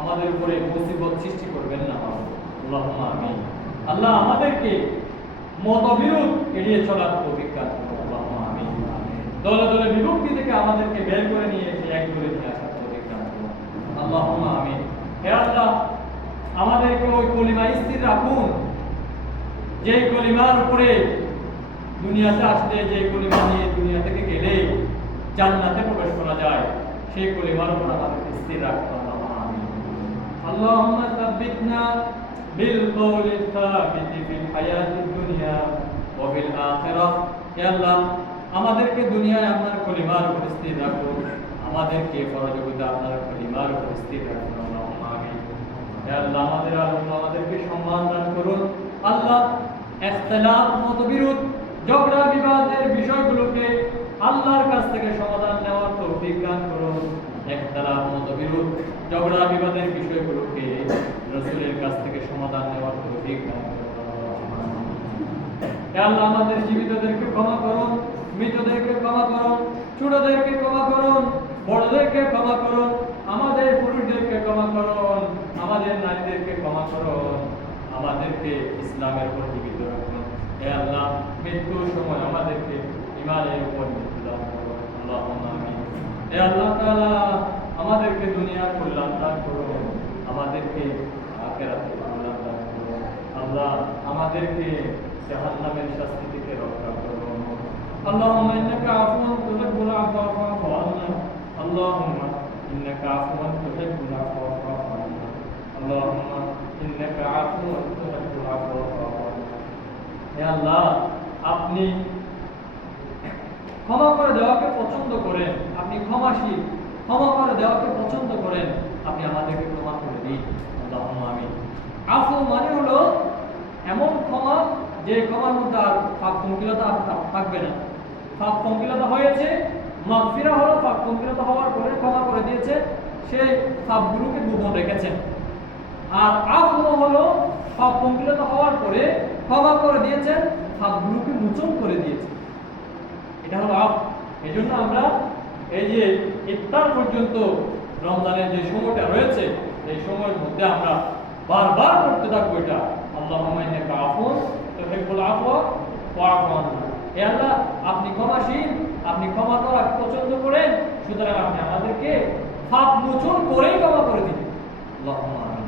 আমাদের উপরে মুসিবত সৃষ্টি করবেন না। আল্লাহুম্মা আমিন। আল্লাহ, আমাদেরকে মতবিরোধ এড়িয়ে চলার তৌফিক দান করুন। আল্লাহুম্মা আমিন। দলে দলে বিভক্তি থেকে আমাদেরকে বের করে নিয়ে এসে এক দলে নিয়ে আসার তৌফিক দান করুন। আল্লাহুম্মা আমিন। হে আল্লাহ, আমাদেরকে ওই কলিমা স্থির রাখুন, যে কলিমার উপরে দুনিয়াতে আসলে, যে কলিমা নিয়ে দুনিয়া থেকে গেলে জান্নাতে প্রবেশ করা যায়, সেই কলিমার উপর আমাদেরকে স্থির রাখতে হবে। আমিন। আল্লাহুম্মা সাব্বিতনা বিল কওলি সাবিত ফিল হায়াতিদ দুনিয়া ওয়া ফিল আখিরাহ। হে আল্লাহ, আমাদেরকে দুনিয়ায় আপনার কলিমার উপর স্থির রাখুন, আমাদেরকে পরযোগিতা আপনার পরিবার উপস্থিত রাখুন। আল্লাহুম্মা আমিন। হে আল্লাহ আমাদেরকে সম্মান দান করুন। আল্লাহ ইখতিলাফ মতবিরোধ ঝগড়া বিবাদের বিষয়গুলোকে আল্লাহর কাছ থেকে সমাধান নেওয়ার তৌফিক দান করুন। ইখতিলাফ মতবিরোধ ঝগড়া বিবাদের বিষয়গুলোকে রাসূলের কাছ থেকে সমাধান নেওয়ার তৌফিক দান করুন। হে আল্লাহ আমাদের জীবিতদেরকে ক্ষমা করুন, মৃতদেরকে ক্ষমা করুন, ছোটদেরকে ক্ষমা করুন, বড়দেরকে ক্ষমা করুন, আমাদের পুরুষদেরকে ক্ষমা করুন, আমাদের নারীদেরকে ক্ষমা করুন, আমাদেরকে ইসলামের উপর জীবিত রাখুন। হে আল্লাহ মৃত্যুর সময় আমাদেরকে ঈমানের উপর মৃত্যু দান করুন। আল্লাহুম্মা আমিন। হে আল্লাহ তাআলা আমাদেরকে দুনিয়ার কল্যাণ দান করুন, আমাদেরকে আখিরাতের কল্যাণ দান করুন। আল্লাহ আমাদেরকে জাহান্নামের শাস্তি থেকে রক্ষা করুন। اللهم إنك عفو تحب العفو فاعف عنا. اللهم إنك عفو تحب العفو فاعف عنا. اللهم إنك عفو تحب العفو فاعف عنا. হে আল্লাহ আপনি ক্ষমা করে দেওয়াকে পছন্দ করেন, আপনি ক্ষমাশীল, ক্ষমা করে দেওয়াকে পছন্দ করেন, আপনি আমাদেরকে ক্ষমা করে দিন। আল্লাহুম্মা আমিন। আফু মানে হলো এমন ক্ষমা যে ক্ষমার মধ্যে আর পাপ পঙ্কিলতা থাকবে না। পাপ পঙ্কিলতা হয়েছে, মাগফিরা হলো পাপ পঙ্কিলতা হওয়ার পরে ক্ষমা করে দিয়েছে, সে পাপগুলোকে গোপন রেখেছেন। আর আফু হলো পাপ পঙ্কিলতা হওয়ার পরে ক্ষমা করে দিয়েছেন, পাপগুলোকে মোচন করে দিয়েছে। এটা হলো আফ। এই জন্য আমরা এই যে ইফতার পর্যন্ত রমজানের যে সময়টা রয়েছে, এই সময়ের মধ্যে আমরা বারবার করতে থাকবো এটা, আল্লাহুম্মা ইন্নাকা আফুন তুহিব্বুল আফওয়া ফা'ফু আন্না। হে আল্লাহ আপনি ক্ষমাশীল, আপনি ক্ষমা করা পছন্দ করেন, সুতরাং আপনি আমাদেরকে পাপ মোচন করেই ক্ষমা করে দিন। আল্লাহুম্মা আমিন।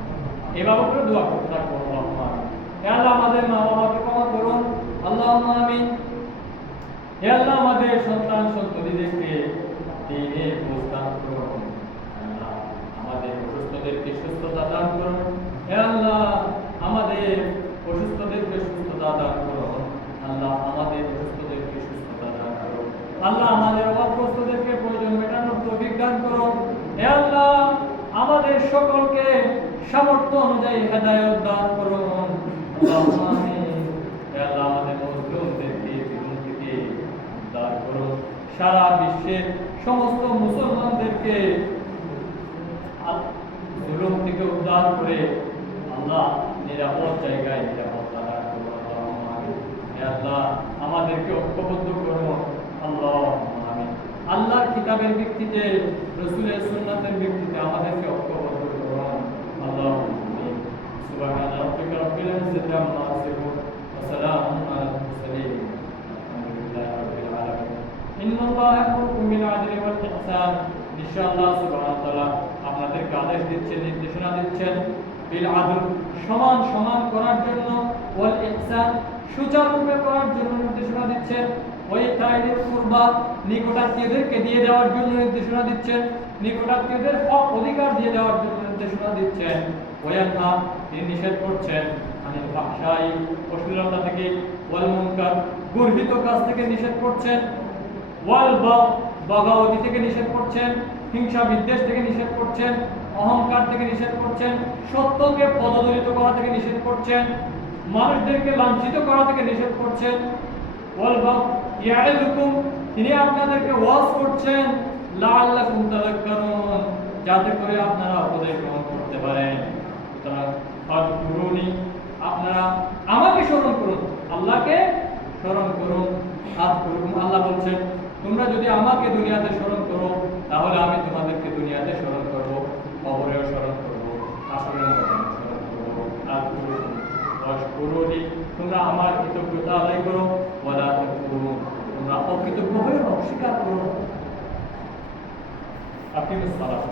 এভাবে করে দোয়া করতে থাকবো। আল্লাহুম্মা আমিন। হে আল্লাহ আমাদের মা বাবাকে ক্ষমা করুন। আল্লাহুম্মা আমিন। হে আল্লাহ আমাদের সন্তান সন্ততিদেরকে দ্বীনে প্রস্থান করুন। আল্লাহ আমাদের অসুস্থদেরকে সুস্থতা দান করুন। হে আল্লাহ আমাদের অসুস্থদেরকে সুস্থতা দান করুন। আল্লাহ আমাদের অসুস্থদেরকে সুস্থতা দান করুন। আল্লাহ আমাদের অভাবগ্রস্তদেরকে প্রয়োজন মেটানোর তৌফিক দান করুন। হে আল্লাহ আমাদের সকলকে সামর্থ্য অনুযায়ী হেদায়েত দান করুন। আল্লাহুম্মা আমিন। হে আল্লাহ আমাদের মজলুমদেরকে জীবন থেকে উদ্ধার করুন। সারা বিশ্বের সমস্ত মুসলমানদেরকে জুলুম থেকে উদ্ধার করে আল্লাহ নিরাপদ জায়গায় নিরাপত্তা দান করুন। আল্লাহুম্মা আমিন। হে আল্লাহ আমাদেরকে ঐক্যবদ্ধ করুন। আল্লাহুম্মা আমিন। আল্লাহর কিতাবের ভিত্তিতে, রাসূলের সুন্নাতের ভিত্তিতে আমাদেরকে ঐক্যবদ্ধ করুন। আল্লাহুম্মা আমিন। সুবহান রাব্বিকা রাব্বিল ইজ্জাতি আম্মা ইয়াসিফুন ওয়া সালামুন আলাল মুরসালিন আলহামদুলিল্লাহি রাব্বিল আলামিন। ইন্নাল্লাহা ইয়া'মুরুকুম বিল আদলি ওয়াল ইহসান। ইনশাআল্লাহ সুবহানাহু ওয়া তাআলা আপনাদেরকে আদেশ দিচ্ছেন, নির্দেশনা দিচ্ছেন বিল আদল সমান সমান করার জন্য, ওয়াল ইহসান সুচারুরূপে করার জন্য নির্দেশনা দিচ্ছেন, ওই তাইদের কুরবা নিকটাত্মীয়দেরকে দিয়ে দেওয়ার জন্য নির্দেশনা দিচ্ছেন, নিকটাত্মীয়দের হক অধিকার দিয়ে দেওয়ার জন্য নির্দেশনা দিচ্ছেন, ওয়ায়ানহা তিনি নিষেধ করছেন আনিল ফাহশাই অশ্লীলতা থেকে, ওয়াল মুনকার গর্হিত কাজ থেকে নিষেধ করছেন, ওয়াল বাগাওয়াতি থেকে নিষেধ করছেন, হিংসা বিদ্বেষ থেকে নিষেধ করছেন, অহংকার থেকে নিষেধ করছেন, সত্যকে পদদলিত করা থেকে নিষেধ করছেন, মানুষদেরকে লাঞ্ছিত করা থেকে নিষেধ করছেন, ওয়াল ইয়াইদুকুম তিনি আপনাদেরকে ওয়াজ করছেন লাআল্লাকুম তাযাক্কারুন যাতে করে আপনারা উপদেশ গ্রহণ করতে পারেন। সুতরাং ফাযকুরুনি আপনারা আমাকে স্মরণ করুন, আল্লাহকে স্মরণ করুন। আল্লাহ বলছেন তোমরা যদি আমাকে দুনিয়াতে স্মরণ করো তাহলে আমি তোমাদেরকে দুনিয়াতে স্মরণ করব, কবরেও স্মরণ করব, আসরের ময়দানে স্মরণ করব। ফাযকুরুনি তোমরা আমার কৃতজ্ঞতা আদায় করো, ওয়ালা তাকফুরুন তোমরা অকৃতজ্ঞ হয়ে অস্বীকার করো। আপনি সালাত